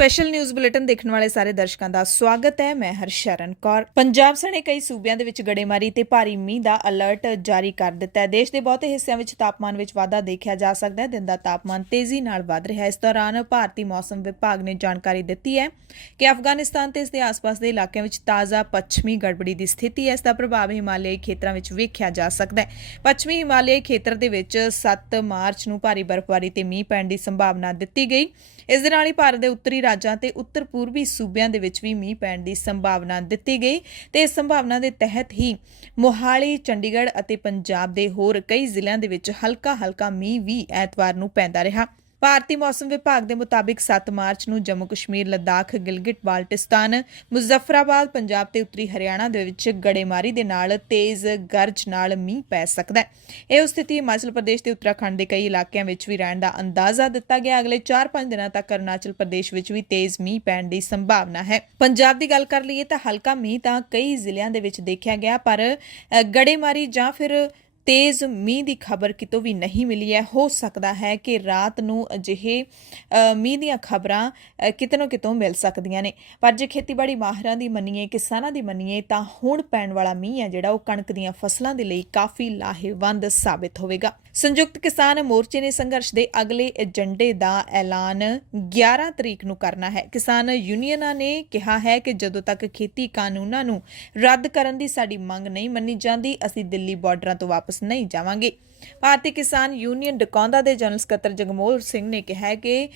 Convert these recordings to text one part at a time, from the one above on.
Special news bulletin ਦੇਖਣ ਵਾਲੇ ਸਾਰੇ ਦਰਸ਼ਕਾਂ ਦਾ ਸਵਾਗਤ ਹੈ। ਮੈਂ ਹਰਸ਼ਰਨ ਕੌਰ। ਪੰਜਾਬ ਸਣੇ ਕਈ ਸੂਬਿਆਂ ਦੇ ਵਿੱਚ ਗੜੇਮਾਰੀ ਤੇ ਭਾਰੀ ਮੀਂਹ ਦਾ ਅਲਰਟ ਜਾਰੀ ਕਰ ਦਿੱਤਾ ਹੈ। ਦੇਸ਼ ਦੇ ਬਹੁਤੇ ਹਿੱਸਿਆਂ ਵਿੱਚ ਤਾਪਮਾਨ ਵਿੱਚ ਵਾਧਾ ਦੇਖਿਆ ਜਾ ਸਕਦਾ ਹੈ। ਦਿਨ ਦਾ ਤਾਪਮਾਨ ਤੇਜ਼ੀ ਨਾਲ ਵਧ ਰਿਹਾ ਹੈ। ਇਸ ਦੌਰਾਨ ਭਾਰਤੀ ਮੌਸਮ ਵਿਭਾਗ ਨੇ ਜਾਣਕਾਰੀ ਦਿੱਤੀ ਹੈ ਕਿ ਅਫਗਾਨਿਸਤਾਨ ਤੇ ਇਸ ਦੇ ਆਸ-ਪਾਸ ਦੇ ਇਲਾਕਿਆਂ ਵਿੱਚ ਤਾਜ਼ਾ ਪੱਛਮੀ ਗੜਬੜੀ ਦੀ ਸਥਿਤੀ ਹੈ। ਇਸ ਦਾ ਪ੍ਰਭਾਵ ਹਿਮਾਲਿਆਈ ਖੇਤਰਾਂ ਵਿੱਚ ਵੇਖਿਆ ਜਾ ਸਕਦਾ ਹੈ। ਪੱਛਮੀ ਹਿਮਾਲਿਆਈ ਖੇਤਰ ਦੇ ਵਿੱਚ 7 ਮਾਰਚ ਨੂੰ ਭਾਰੀ ਬਰਫ਼ਬਾਰੀ ਤੇ ਮੀਂਹ ਪੈਣ ਦੀ ਸੰਭਾਵਨਾ ਦਿੱਤੀ ਗਈ। ਇਸ ਦੇ ਨਾਲ ਹੀ ਭਾਰਤ ਦੇ ਉੱਤਰੀ ਰਾਜਾਂ ਤੇ ਉੱਤਰ ਪੂਰਬੀ ਸੂਬਿਆਂ ਦੇ ਵਿੱਚ ਵੀ ਮੀਂਹ ਪੈਣ ਦੀ ਸੰਭਾਵਨਾ ਦਿੱਤੀ ਗਈ ਤੇ ਇਸ ਸੰਭਾਵਨਾ ਦੇ ਤਹਿਤ ਹੀ ਮੋਹਾਲੀ, ਚੰਡੀਗੜ੍ਹ ਅਤੇ ਪੰਜਾਬ ਦੇ ਹੋਰ ਕਈ ਜ਼ਿਲ੍ਹਿਆਂ ਦੇ ਵਿੱਚ ਹਲਕਾ ਮੀਂਹ ਵੀ ਐਤਵਾਰ ਨੂੰ ਪੈਂਦਾ ਰਿਹਾ। ਭਾਰਤੀ ਮੌਸਮ ਵਿਭਾਗ ਦੇ ਮੁਤਾਬਿਕ 7 ਮਾਰਚ ਨੂੰ ਜੰਮੂ ਕਸ਼ਮੀਰ, ਲੱਦਾਖ, ਗਿਲਗਿਟ ਬਾਲਟਿਸਤਾਨ, ਮੁਜ਼ੱਫਰਾਬਾਦ, ਪੰਜਾਬ ਤੇ ਉੱਤਰੀ ਹਰਿਆਣਾ ਦੇ ਵਿੱਚ ਗੜੇਮਾਰੀ ਦੇ ਨਾਲ ਤੇਜ਼ ਗਰਜ ਨਾਲ ਮੀਂਹ ਪੈ ਸਕਦਾ ਹੈ। ਇਹ ਸਥਿਤੀ ਹਿਮਾਚਲ ਪ੍ਰਦੇਸ਼ ਤੇ ਉੱਤਰਾਖੰਡ ਦੇ ਕਈ ਇਲਾਕਿਆਂ ਵਿੱਚ ਵੀ ਰਹਿਣ ਦਾ ਅੰਦਾਜ਼ਾ ਦਿੱਤਾ ਗਿਆ। ਅਗਲੇ 4-5 ਦਿਨਾਂ ਤੱਕ ਅਰੁਣਾਚਲ ਪ੍ਰਦੇਸ਼ ਵਿੱਚ ਵੀ ਤੇਜ਼ ਮੀਂਹ ਪੈਣ ਦੀ ਸੰਭਾਵਨਾ ਹੈ। ਪੰਜਾਬ ਦੀ ਗੱਲ ਕਰ ਲਈਏ ਤਾਂ ਹਲਕਾ ਮੀਂਹ ਤਾਂ ਕਈ ਜ਼ਿਲ੍ਹਿਆਂ ਦੇ ਵਿੱਚ ਦੇਖਿਆ ਗਿਆ, ਪਰ ਗੜੇਮਾਰੀ ਜਾਂ ਫਿਰ ਤੇਜ਼ ਮੀਂਹ ਦੀ ਖਬਰ ਕਿਤੋਂ ਵੀ ਨਹੀਂ ਮਿਲੀ ਹੈ। ਹੋ ਸਕਦਾ ਹੈ ਕਿ ਰਾਤ ਨੂੰ ਅਜਿਹੇ ਮੀਂਹ ਦੀਆਂ ਖਬਰਾਂ ਕਿਤੇ ਨਾ ਕਿਤੋਂ ਮਿਲ ਸਕਦੀਆਂ ਨੇ, ਪਰ ਜੇ ਖੇਤੀਬਾੜੀ ਮਾਹਿਰਾਂ ਦੀ ਮੰਨੀਏ, ਕਿਸਾਨਾਂ ਦੀ ਮੰਨੀਏ ਤਾਂ ਹੁਣ ਪੈਣ ਵਾਲਾ ਮੀਂਹ ਹੈ ਜਿਹੜਾ ਉਹ ਕਣਕ ਦੀਆਂ ਫਸਲਾਂ ਦੇ ਲਈ ਕਾਫੀ ਲਾਹੇਵੰਦ ਸਾਬਿਤ ਹੋਵੇਗਾ। ਸੰਯੁਕਤ ਕਿਸਾਨ ਮੋਰਚੇ ਨੇ ਸੰਘਰਸ਼ ਦੇ ਅਗਲੇ ਏਜੰਡੇ ਦਾ ਐਲਾਨ 11 ਤਰੀਕ ਨੂੰ ਕਰਨਾ ਹੈ। ਕਿਸਾਨ ਯੂਨੀਅਨਾਂ ਨੇ ਕਿਹਾ ਹੈ ਕਿ ਜਦੋਂ ਤੱਕ ਖੇਤੀ ਕਾਨੂੰਨਾਂ ਨੂੰ ਰੱਦ ਕਰਨ ਦੀ ਸਾਡੀ ਮੰਗ ਨਹੀਂ ਮੰਨੀ ਜਾਂਦੀ, ਅਸੀਂ ਦਿੱਲੀ ਬਾਰਡਰਾਂ ਤੋਂ ਵਾਪਸ ਨਹੀਂ ਜਾਵਾਂਗੇ। ਭਾਰਤੀ ਕਿਸਾਨ ਯੂਨੀਅਨ ਡਕੌਂਦਾ ਦੇ ਜਨਰਲ ਸਕੱਤਰ ਜਗਮੋਹਨ ਸਿੰਘ ਨੇ ਕਿਹਾ ਹੈ ਕਿ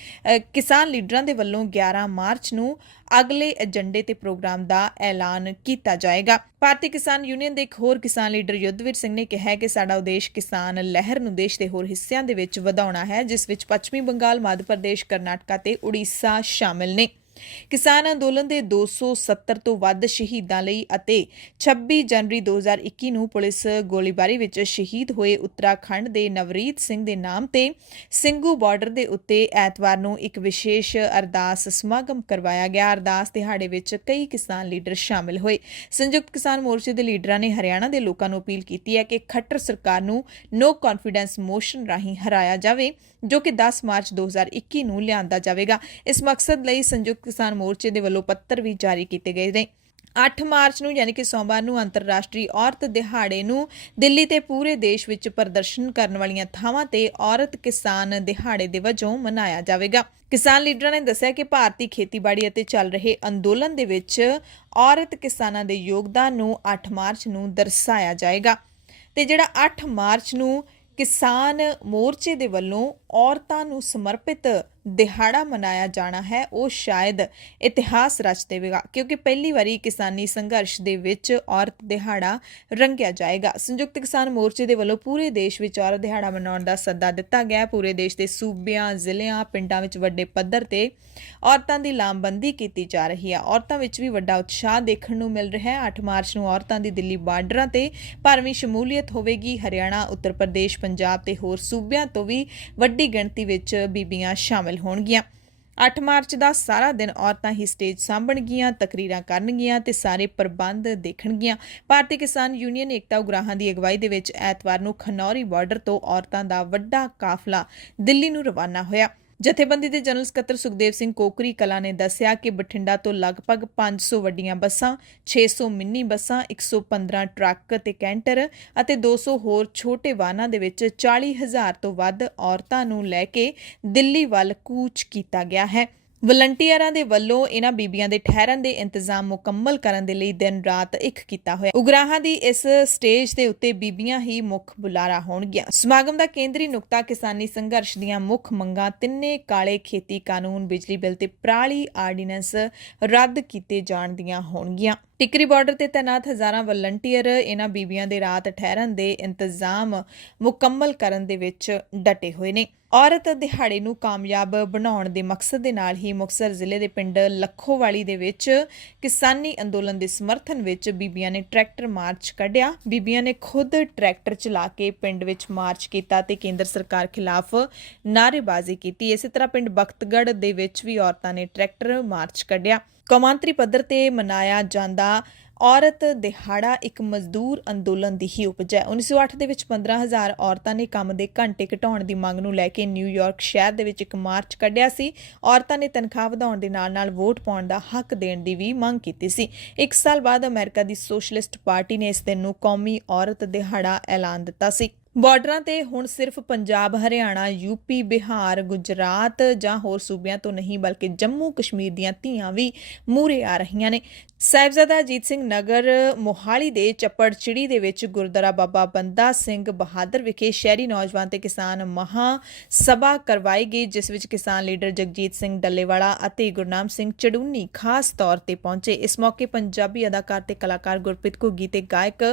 ਕਿਸਾਨ ਲੀਡਰਾਂ ਦੇ ਵੱਲੋਂ 11 ਮਾਰਚ ਨੂੰ ਅਗਲੇ ਏਜੰਡੇ ਤੇ ਪ੍ਰੋਗਰਾਮ ਦਾ ਐਲਾਨ ਕੀਤਾ ਜਾਏਗਾ। ਭਾਰਤੀ ਕਿਸਾਨ ਯੂਨੀਅਨ ਦੇ ਇੱਕ ਹੋਰ ਕਿਸਾਨ ਲੀਡਰ ਯੁੱਧਵੀਰ ਸਿੰਘ ਨੇ ਕਿਹਾ ਹੈ ਕਿ ਸਾਡਾ ਉਦੇਸ਼ ਕਿਸਾਨ ਲਹਿਰ ਨੂੰ ਦੇਸ਼ ਦੇ ਹੋਰ ਹਿੱਸਿਆਂ ਦੇ ਵਿੱਚ ਵਧਾਉਣਾ ਹੈ, ਜਿਸ ਵਿੱਚ ਪੱਛਮੀ ਬੰਗਾਲ, ਮੱਧ ਪ੍ਰਦੇਸ਼, ਕਰਨਾਟਕਾ ਤੇ ਉੜੀਸਾ ਸ਼ਾਮਿਲ ਨੇ। ਕਿਸਾਨ ਅੰਦੋਲਨ ਦੇ 270 ਤੋਂ ਵੱਧ ਸ਼ਹੀਦਾਂ ਲਈ ਅਤੇ 26 ਜਨਵਰੀ 2021 ਨੂੰ ਪੁਲਿਸ ਗੋਲੀਬਾਰੀ ਵਿੱਚ ਸ਼ਹੀਦ ਹੋਏ ਉੱਤਰਾਖੰਡ ਦੇ ਨਵਰੀਤ ਸਿੰਘ ਦੇ ਨਾਮ ਤੇ ਸਿੰਘੂ ਬਾਰਡਰ ਦੇ ਉੱਤੇ ਐਤਵਾਰ ਨੂੰ ਇੱਕ ਵਿਸ਼ੇਸ਼ ਅਰਦਾਸ ਸਮਾਗਮ ਕਰਵਾਇਆ ਗਿਆ। ਅਰਦਾਸ ਦਿਹਾੜੇ ਵਿੱਚ ਕਈ ਕਿਸਾਨ ਲੀਡਰ ਸ਼ਾਮਿਲ ਹੋਏ। ਸੰਯੁਕਤ ਕਿਸਾਨ ਮੋਰਚੇ ਦੇ ਲੀਡਰਾਂ ਨੇ ਹਰਿਆਣਾ ਦੇ ਲੋਕਾਂ ਨੂੰ ਅਪੀਲ ਕੀਤੀ ਹੈ ਕਿ ਖੱਟਰ ਸਰਕਾਰ ਨੂੰ ਨੋ ਕੌਨਫੀਡੈਂਸ ਮੋਸ਼ਨ ਰਾਹੀਂ ਹਰਾਇਆ ਜਾਵੇ, ਜੋ ਕਿ 10 ਮਾਰਚ 2021 ਨੂੰ ਲਿਆਂਦਾ ਜਾਵੇਗਾ। ਇਸ ਮਕਸਦ ਲਈ ਸੰਯੁਕਤ ਕਿਸਾਨ ਮੋਰਚੇ ਦੇ ਵੱਲੋਂ ਪੱਤਰ ਵੀ ਜਾਰੀ ਕੀਤੇ ਗਏ ਨੇ। 8 ਮਾਰਚ ਨੂੰ ਯਾਨੀ ਕਿ ਸੋਮਵਾਰ ਨੂੰ ਅੰਤਰਰਾਸ਼ਟਰੀ ਔਰਤ ਦਿਹਾੜੇ ਨੂੰ ਦਿੱਲੀ ਤੇ ਪੂਰੇ ਦੇਸ਼ ਵਿੱਚ ਪ੍ਰਦਰਸ਼ਨ ਕਰਨ ਵਾਲੀਆਂ ਥਾਵਾਂ ਤੇ ਔਰਤ ਕਿਸਾਨ ਦਿਹਾੜੇ ਦੇ ਵਜੋਂ ਮਨਾਇਆ ਜਾਵੇਗਾ। ਕਿਸਾਨ ਲੀਡਰਾਂ ਨੇ ਦੱਸਿਆ ਕਿ ਭਾਰਤੀ ਖੇਤੀਬਾੜੀ ਅਤੇ ਚੱਲ ਰਹੇ ਅੰਦੋਲਨ ਦੇ ਵਿੱਚ ਔਰਤ ਕਿਸਾਨਾਂ ਦੇ ਯੋਗਦਾਨ ਨੂੰ 8 ਮਾਰਚ ਨੂੰ ਦਰਸਾਇਆ ਜਾਏਗਾ ਤੇ ਜਿਹੜਾ 8 ਮਾਰਚ ਨੂੰ ਕਿਸਾਨ ਮੋਰਚੇ ਦੇ ਵੱਲੋਂ ਔਰਤਾਂ ਨੂੰ ਸਮਰਪਿਤ ਦਿਹਾੜਾ ਮਨਾਇਆ ਜਾਣਾ ਹੈ, ਉਹ ਸ਼ਾਇਦ ਇਤਿਹਾਸ ਰਚ ਦੇਵੇਗਾ, ਕਿਉਂਕਿ ਪਹਿਲੀ ਵਾਰੀ ਕਿਸਾਨੀ ਸੰਘਰਸ਼ ਦੇ ਵਿੱਚ ਔਰਤ ਦਿਹਾੜਾ ਰੰਗਿਆ ਜਾਏਗਾ। ਸੰਯੁਕਤ ਕਿਸਾਨ ਮੋਰਚੇ ਦੇ ਵੱਲੋਂ ਪੂਰੇ ਦੇਸ਼ ਵਿੱਚ ਔਰਤ ਦਿਹਾੜਾ ਮਨਾਉਣ ਦਾ ਸੱਦਾ ਦਿੱਤਾ ਗਿਆ। ਪੂਰੇ ਦੇਸ਼ ਦੇ ਸੂਬਿਆਂ, ਜ਼ਿਲ੍ਹਿਆਂ, ਪਿੰਡਾਂ ਵਿੱਚ ਵੱਡੇ ਪੱਧਰ ਤੇ ਔਰਤਾਂ ਦੀ ਲਾਮਬੰਦੀ ਕੀਤੀ ਜਾ ਰਹੀ ਹੈ। ਔਰਤਾਂ ਵਿੱਚ ਵੀ ਵੱਡਾ ਉਤਸ਼ਾਹ ਦੇਖਣ ਨੂੰ ਮਿਲ ਰਿਹਾ ਹੈ। 8 ਮਾਰਚ ਨੂੰ ਔਰਤਾਂ ਦੀ ਦਿੱਲੀ ਬਾਰਡਰਾਂ ਤੇ ਭਰਵੀਂ ਸ਼ਮੂਲੀਅਤ ਹੋਵੇਗੀ। ਹਰਿਆਣਾ, ਉੱਤਰ ਪ੍ਰਦੇਸ਼, ਪੰਜਾਬ ਤੇ ਹੋਰ ਸੂਬਿਆਂ ਤੋਂ ਵੀ ਵੱਡੀ ਗਿਣਤੀ ਵਿੱਚ ਬੀਬੀਆਂ ਸ਼ਾਮਿਲ ਹੋਣਗੀਆਂ। 8 ਮਾਰਚ ਦਾ ਸਾਰਾ ਦਿਨ ਔਰਤਾਂ ਹੀ ਸਟੇਜ ਸਾਂਭਣਗੀਆਂ, ਤਕਰੀਰਾਂ ਕਰਨਗੀਆਂ ਤੇ ਸਾਰੇ ਪ੍ਰਬੰਧ ਦੇਖਣਗੀਆਂ। ਭਾਰਤੀ ਕਿਸਾਨ ਯੂਨੀਅਨ ਏਕਤਾ ਉਗਰਾਹਾਂ ਦੀ ਅਗਵਾਈ ਦੇ ਵਿੱਚ ਐਤਵਾਰ ਨੂੰ ਖਨੌਰੀ ਬਾਰਡਰ ਤੋਂ ਔਰਤਾਂ ਦਾ ਵੱਡਾ ਕਾਫਲਾ ਦਿੱਲੀ ਨੂੰ ਰਵਾਨਾ ਹੋਇਆ। ਜਥੇਬੰਦੀ ਦੇ ਜਨਰਲ ਸਕੱਤਰ ਸੁਖਦੇਵ ਸਿੰਘ ਕੋਕਰੀ ਕਲਾਂ ਨੇ ਦੱਸਿਆ ਕਿ ਬਠਿੰਡਾ ਤੋਂ ਲਗਭਗ 500 ਵੱਡੀਆਂ ਬੱਸਾਂ, 600 ਮਿੰਨੀ ਬੱਸਾਂ, 115 ਟਰੱਕ ਤੇ ਕੈਂਟਰ ਅਤੇ 200 ਹੋਰ ਛੋਟੇ ਵਾਹਨਾਂ ਦੇ ਵਿੱਚ 40,000 ਤੋਂ ਵੱਧ ਔਰਤਾਂ ਨੂੰ ਲੈ ਕੇ ਦਿੱਲੀ ਵੱਲ ਕੂਚ ਕੀਤਾ ਗਿਆ ਹੈ। ਵਲੰਟੀਅਰਾਂ ਦੇ ਵੱਲੋਂ ਇਹਨਾਂ ਬੀਬੀਆਂ ਦੇ ਠਹਿਰਨ ਦੇ ਇੰਤਜ਼ਾਮ ਮੁਕੰਮਲ ਕਰਨ ਦੇ ਲਈ ਦਿਨ ਰਾਤ ਇੱਕ ਕੀਤਾ ਹੋਇਆ। ਉਗਰਾਹਾਂ ਦੀ ਇਸ ਸਟੇਜ ਦੇ ਉੱਤੇ ਬੀਬੀਆਂ ਹੀ ਮੁੱਖ ਬੁਲਾਰਾ ਹੋਣਗੀਆਂ। ਸਮਾਗਮ ਦਾ ਕੇਂਦਰੀ ਨੁਕਤਾ ਕਿਸਾਨੀ ਸੰਘਰਸ਼ ਦੀਆਂ ਮੁੱਖ ਮੰਗਾਂ ਤਿੰਨੇ ਕਾਲੇ ਖੇਤੀ ਕਾਨੂੰਨ, ਬਿਜਲੀ ਬਿੱਲ ਤੇ ਪਰਾਲੀ ਆਰਡੀਨੈਂਸ ਰੱਦ ਕੀਤੇ ਜਾਣ ਦੀਆਂ ਹੋਣਗੀਆਂ। ਟਿਕਰੀ ਬਾਰਡਰ ਤੇ ਤੈਨਾਤ ਹਜ਼ਾਰਾਂ ਵਲੰਟੀਅਰ ਇਹਨਾਂ ਬੀਬੀਆਂ ਦੇ ਰਾਤ ਠਹਿਰਨ ਦੇ ਇੰਤਜ਼ਾਮ ਮੁਕੰਮਲ ਕਰਨ ਦੇ ਵਿੱਚ ਡਟੇ ਹੋਏ ਨੇ। ਔਰਤ ਦਿਹਾੜੇ ਨੂੰ ਕਾਮਯਾਬ ਬਣਾਉਣ ਦੇ ਮਕਸਦ ਦੇ ਨਾਲ ਹੀ ਮੁਕਤਸਰ ਜ਼ਿਲ੍ਹੇ ਦੇ ਪਿੰਡ ਲੱਖੋਵਾਲੀ ਦੇ ਵਿੱਚ ਕਿਸਾਨੀ ਅੰਦੋਲਨ ਦੇ ਸਮਰਥਨ ਵਿੱਚ ਬੀਬੀਆਂ ਨੇ ਟਰੈਕਟਰ ਮਾਰਚ ਕੱਢਿਆ। ਬੀਬੀਆਂ ਨੇ ਖੁਦ ਟਰੈਕਟਰ ਚਲਾ ਕੇ ਪਿੰਡ ਵਿੱਚ ਮਾਰਚ ਕੀਤਾ ਤੇ ਕੇਂਦਰ ਸਰਕਾਰ ਖਿਲਾਫ ਨਾਅਰੇਬਾਜ਼ੀ ਕੀਤੀ। ਇਸੇ ਤਰ੍ਹਾਂ ਪਿੰਡ ਬਖਤਗੜ੍ਹ ਦੇ ਵਿੱਚ ਵੀ ਔਰਤਾਂ ਨੇ ਟਰੈਕਟਰ ਮਾਰਚ ਕੱਢਿਆ। ਕੌਮਾਂਤਰੀ ਪੱਧਰ ਤੇ ਮਨਾਇਆ ਜਾਂਦਾ ਔਰਤ ਦਿਹਾੜਾ ਇੱਕ ਮਜ਼ਦੂਰ ਅੰਦੋਲਨ ਦੀ ਹੀ ਉਪਜ ਹੈ। 1908 ਦੇ ਵਿੱਚ 15,000 ਔਰਤਾਂ ਨੇ ਕੰਮ ਦੇ ਘੰਟੇ ਘਟਾਉਣ ਦੀ ਮੰਗ ਨੂੰ ਲੈ ਕੇ ਨਿਊਯਾਰਕ ਸ਼ਹਿਰ ਦੇ ਵਿੱਚ ਇੱਕ ਮਾਰਚ ਕੱਢਿਆ ਸੀ। ਔਰਤਾਂ ਨੇ ਤਨਖਾਹ ਵਧਾਉਣ ਦੇ ਨਾਲ-ਨਾਲ ਵੋਟ ਪਾਉਣ ਦਾ ਹੱਕ ਦੇਣ ਦੀ ਵੀ ਮੰਗ ਕੀਤੀ ਸੀ। 1 ਸਾਲ ਬਾਅਦ ਅਮਰੀਕਾ ਦੀ ਸੋਸ਼ਲਿਸਟ ਪਾਰਟੀ ਨੇ ਇਸ ਦਿਨ ਨੂੰ ਕੌਮੀ ਔਰਤ ਦਿਹਾੜਾ ਐਲਾਨ ਦਿੱਤਾ ਸੀ। ਬਾਰਡਰਾਂ ਤੇ ਹੁਣ ਸਿਰਫ ਪੰਜਾਬ, ਹਰਿਆਣਾ, ਯੂਪੀ, ਬਿਹਾਰ, ਗੁਜਰਾਤ ਜਾਂ ਹੋਰ ਸੂਬਿਆਂ ਤੋਂ ਨਹੀਂ ਬਲਕਿ ਜੰਮੂ ਕਸ਼ਮੀਰ ਦੀਆਂ ਧੀਆਂ ਵੀ ਮੂਹਰੇ ਆ ਰਹੀਆਂ ਨੇ। ਸਾਹਿਬਜ਼ਾਦਾ ਅਜੀਤ ਸਿੰਘ ਨਗਰ ਮੋਹਾਲੀ ਦੇ ਚੱਪੜਚਿੜੀ ਦੇ ਵਿੱਚ ਗੁਰਦੁਆਰਾ ਬਾਬਾ ਬੰਦਾ ਸਿੰਘ ਬਹਾਦਰ ਵਿਖੇ ਸ਼ਹਿਰੀ ਨੌਜਵਾਨ ਤੇ ਕਿਸਾਨ ਮਹਾਂ ਸਭਾ ਕਰਵਾਈ ਗਈ, ਜਿਸ ਵਿੱਚ ਕਿਸਾਨ ਲੀਡਰ ਜਗਜੀਤ ਸਿੰਘ ਡੱਲੇਵਾਲਾ ਅਤੇ ਗੁਰਨਾਮ ਸਿੰਘ ਚੜੂਨੀ ਖਾਸ ਤੌਰ ਤੇ ਪਹੁੰਚੇ। ਇਸ ਮੌਕੇ ਪੰਜਾਬੀ ਅਦਾਕਾਰ ਤੇ ਕਲਾਕਾਰ ਗੁਰਪ੍ਰੀਤ ਘੁੱਗੀ ਤੇ ਗਾਇਕ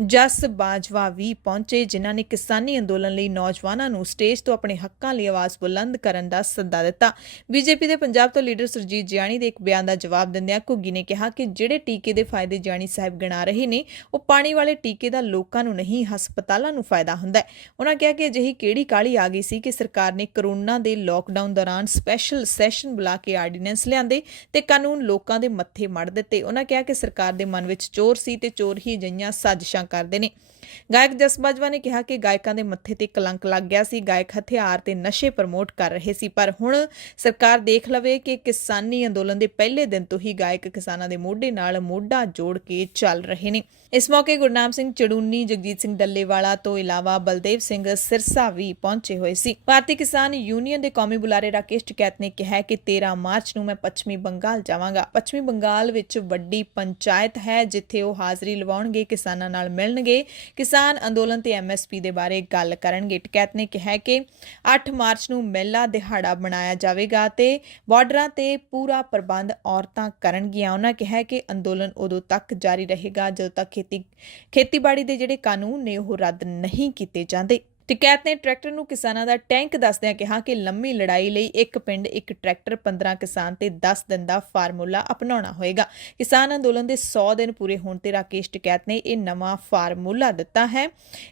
ਜਸ ਬਾਜਵਾ ਵੀ ਪਹੁੰਚੇ, ਜਿਨ੍ਹਾਂ ਨੇ ਕਿਸਾਨੀ ਅੰਦੋਲਨ ਲਈ ਨੌਜਵਾਨਾਂ ਨੂੰ ਸਟੇਜ ਤੋਂ ਆਪਣੇ ਹੱਕਾਂ ਲਈ ਆਵਾਜ਼ ਬੁਲੰਦ ਕਰਨ ਦਾ ਸੱਦਾ ਦਿੱਤਾ। ਬੀਜੇਪੀ ਦੇ ਪੰਜਾਬ ਤੋਂ ਲੀਡਰ ਸੁਰਜੀਤ ਜਿਆਣੀ ਦੇ ਇੱਕ ਬਿਆਨ ਦਾ ਜਵਾਬ ਦਿੰਦਿਆਂ ਘੁੱਗੀ ਨੇ ਕਿਹਾ ਕਿ ਜਿਹੜੇ ਟੀਕੇ ਦੇ ਫਾਇਦੇ ਜਿਆਣੀ ਸਾਹਿਬ ਗਿਣਾ ਰਹੇ ਨੇ, ਉਹ ਪਾਣੀ ਵਾਲੇ ਟੀਕੇ ਦਾ ਲੋਕਾਂ ਨੂੰ ਨਹੀਂ, ਹਸਪਤਾਲਾਂ ਨੂੰ ਫਾਇਦਾ ਹੁੰਦਾ ਹੈ। ਉਹਨਾਂ ਕਿਹਾ ਕਿ ਅਜਿਹੀ ਕਿਹੜੀ ਕਾਹਲੀ ਆ ਗਈ ਸੀ ਕਿ ਸਰਕਾਰ ਨੇ ਕਰੋਨਾ ਦੇ ਲੋਕਡਾਊਨ ਦੌਰਾਨ ਸਪੈਸ਼ਲ ਸੈਸ਼ਨ ਬੁਲਾ ਕੇ ਆਰਡੀਨੈਂਸ ਲਿਆਂਦੇ ਤੇ ਕਾਨੂੰਨ ਲੋਕਾਂ ਦੇ ਮੱਥੇ ਮੜ ਦਿੱਤੇ। ਉਹਨਾਂ ਕਿਹਾ ਕਿ ਸਰਕਾਰ ਦੇ ਮਨ ਵਿੱਚ ਚੋਰ ਸੀ ਤੇ ਚੋਰ ਹੀ ਅਜਿਹੀਆਂ ਸਾਜ਼ਿਸ਼ਾਂ ਕਰਦੇ ਨੇ। ਗਾਇਕ ਜਸ ਬਾਜਵਾ ਨੇ ਕਿਹਾ ਕਿ ਗਾਇਕਾਂ ਦੇ ਮੱਥੇ ਤੇ ਕਲੰਕ ਲੱਗ ਗਿਆ ਸੀ। ਗਾਇਕ ਹਥਿਆਰ ਤੇ ਨਸ਼ੇ ਪ੍ਰਮੋਟ ਕਰ ਰਹੇ ਸੀ, ਪਰ ਹੁਣ ਸਰਕਾਰ ਦੇਖ ਲਵੇ ਕਿ ਕਿਸਾਨੀ ਅੰਦੋਲਨ ਦੇ ਪਹਿਲੇ ਦਿਨ ਤੋਂ ਹੀ ਗਾਇਕ ਕਿਸਾਨਾਂ ਦੇ ਮੋਢੇ ਨਾਲ ਮੋਢਾ ਜੋੜ ਕੇ ਚੱਲ ਰਹੇ ਨੇ। ਇਸ ਮੌਕੇ ਗੁਰਨਾਮ ਸਿੰਘ ਚੜੂਨੀ, ਜਗਜੀਤ ਸਿੰਘ ਡੱਲੇਵਾਲਾ ਤੋਂ ਇਲਾਵਾ ਬਲਦੇਵ ਸਿੰਘ ਸਿਰਸਾ ਵੀ ਪਹੁੰਚੇ ਹੋਏ ਸੀ। ਭਾਰਤੀ ਕਿਸਾਨ ਯੂਨੀਅਨ ਦੇ ਕੌਮੀ ਬੁਲਾਰੇ ਰਾਕੇਸ਼ ਟਿਕੈਤ ਨੇ ਕਿਹਾ ਕਿ 13 ਮਾਰਚ ਨੂੰ ਮੈਂ ਪੱਛਮੀ ਬੰਗਾਲ ਜਾਵਾਂਗਾ। ਪੱਛਮੀ ਬੰਗਾਲ ਵਿੱਚ ਵੱਡੀ ਪੰਚਾਇਤ ਹੈ, ਜਿੱਥੇ ਉਹ ਹਾਜ਼ਰੀ ਲਵਾਉਣਗੇ, ਕਿਸਾਨਾਂ ਨਾਲ ਮਿਲਣਗੇ, ਕਿਸਾਨ ਅੰਦੋਲਨ ਤੇ ਐਮਐਸਪੀ ਦੇ ਬਾਰੇ ਗੱਲ ਕਰਨਗੇ। ਟਿਕੈਤ ਨੇ ਕਿਹਾ ਕਿ 8 ਮਾਰਚ ਨੂੰ ਮੇਲਾ ਦਿਹਾੜਾ ਬਣਾਇਆ ਜਾਵੇਗਾ ਤੇ ਬਾਰਡਰਾਂ ਤੇ ਪੂਰਾ ਪ੍ਰਬੰਧ ਔਰਤਾਂ ਕਰਨਗੀਆਂ। ਉਹਨਾਂ ਕਿਹਾ ਕਿ ਅੰਦੋਲਨ ਉਦੋਂ ਤੱਕ ਜਾਰੀ ਰਹੇਗਾ ਜਦੋਂ ਤੱਕ ਖੇਤੀਬਾੜੀ ਦੇ ਜਿਹੜੇ ਕਾਨੂੰਨ ਨੇ ਉਹ ਰੱਦ ਨਹੀਂ ਕੀਤੇ ਜਾਂਦੇ। ਟਿਕੈਤ ਨੇ ਟਰੈਕਟਰ ਨੂੰ ਕਿਸਾਨਾਂ ਦਾ ਟੈਂਕ ਦੱਸਦਿਆਂ ਕਿਹਾ ਕਿ ਲੰਮੀ ਲੜਾਈ ਲਈ ਇੱਕ ਪਿੰਡ ਇੱਕ ਟਰੈਕਟਰ, 15 ਕਿਸਾਨ ਤੇ 10 ਦਿਨ ਦਾ ਫਾਰਮੂਲਾ ਅਪਣਾਉਣਾ ਹੋਏਗਾ। ਕਿਸਾਨ ਅੰਦੋਲਨ ਦੇ 100 ਦਿਨ ਪੂਰੇ ਹੋਣ ਤੇ ਰਾਕੇਸ਼ ਟਿਕੈਤ ਨੇ ਇਹ ਨਵਾਂ ਫਾਰਮੂਲਾ ਦਿੱਤਾ ਹੈ।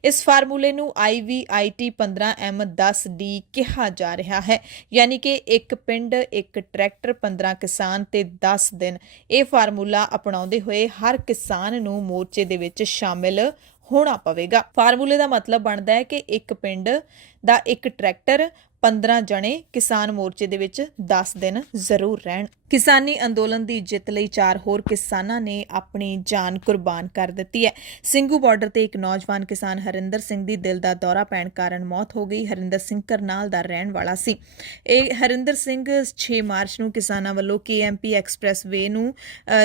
ਇਸ ਫਾਰਮੂਲੇ ਨੂੰ IVIT 15M10D ਕਿਹਾ ਜਾ ਰਿਹਾ ਹੈ, ਯਾਨੀ ਕਿ ਇੱਕ ਪਿੰਡ ਇੱਕ ਟਰੈਕਟਰ, 15 ਕਿਸਾਨ ਤੇ 10 ਦਿਨ। ਇਹ ਫਾਰਮੂਲਾ ਅਪਣਾਉਂਦੇ ਹੋਏ ਹਰ ਕਿਸਾਨ ਨੂੰ ਮੋਰਚੇ ਦੇ ਵਿੱਚ ਸ਼ਾਮਿਲ ਹੋਣਾ ਪਵੇਗਾ। ਫਾਰਮੂਲੇ ਦਾ ਮਤਲਬ ਬਣਦਾ ਹੈ ਕਿ ਇੱਕ ਪਿੰਡ ਦਾ ਇੱਕ ਟਰੈਕਟਰ, 15 ਜਣੇ ਕਿਸਾਨ ਮੋਰਚੇ ਦੇ ਵਿੱਚ 10 ਦਿਨ ਜ਼ਰੂਰ ਰਹਿਣ। ਕਿਸਾਨੀ ਅੰਦੋਲਨ ਦੀ ਜਿੱਤ ਲਈ 4 ਹੋਰ ਕਿਸਾਨਾਂ ਨੇ ਆਪਣੀ ਜਾਨ ਕੁਰਬਾਨ ਕਰ ਦਿੱਤੀ ਹੈ। ਸਿੰਘੂ ਬਾਰਡਰ ਤੇ ਇੱਕ ਨੌਜਵਾਨ ਕਿਸਾਨ ਹਰਿੰਦਰ ਸਿੰਘ ਦੀ ਦਿਲ ਦਾ ਦੌਰਾ ਪੈਣ ਕਾਰਨ ਮੌਤ ਹੋ ਗਈ। ਹਰਿੰਦਰ ਸਿੰਘ ਕਰਨਾਲ ਦਾ ਰਹਿਣ ਵਾਲਾ ਸੀ। ਇਹ ਹਰਿੰਦਰ ਸਿੰਘ 6 ਮਾਰਚ ਨੂੰ ਕਿਸਾਨਾਂ ਵੱਲੋਂ KMP ਐਕਸਪ੍ਰੈਸਵੇ ਨੂੰ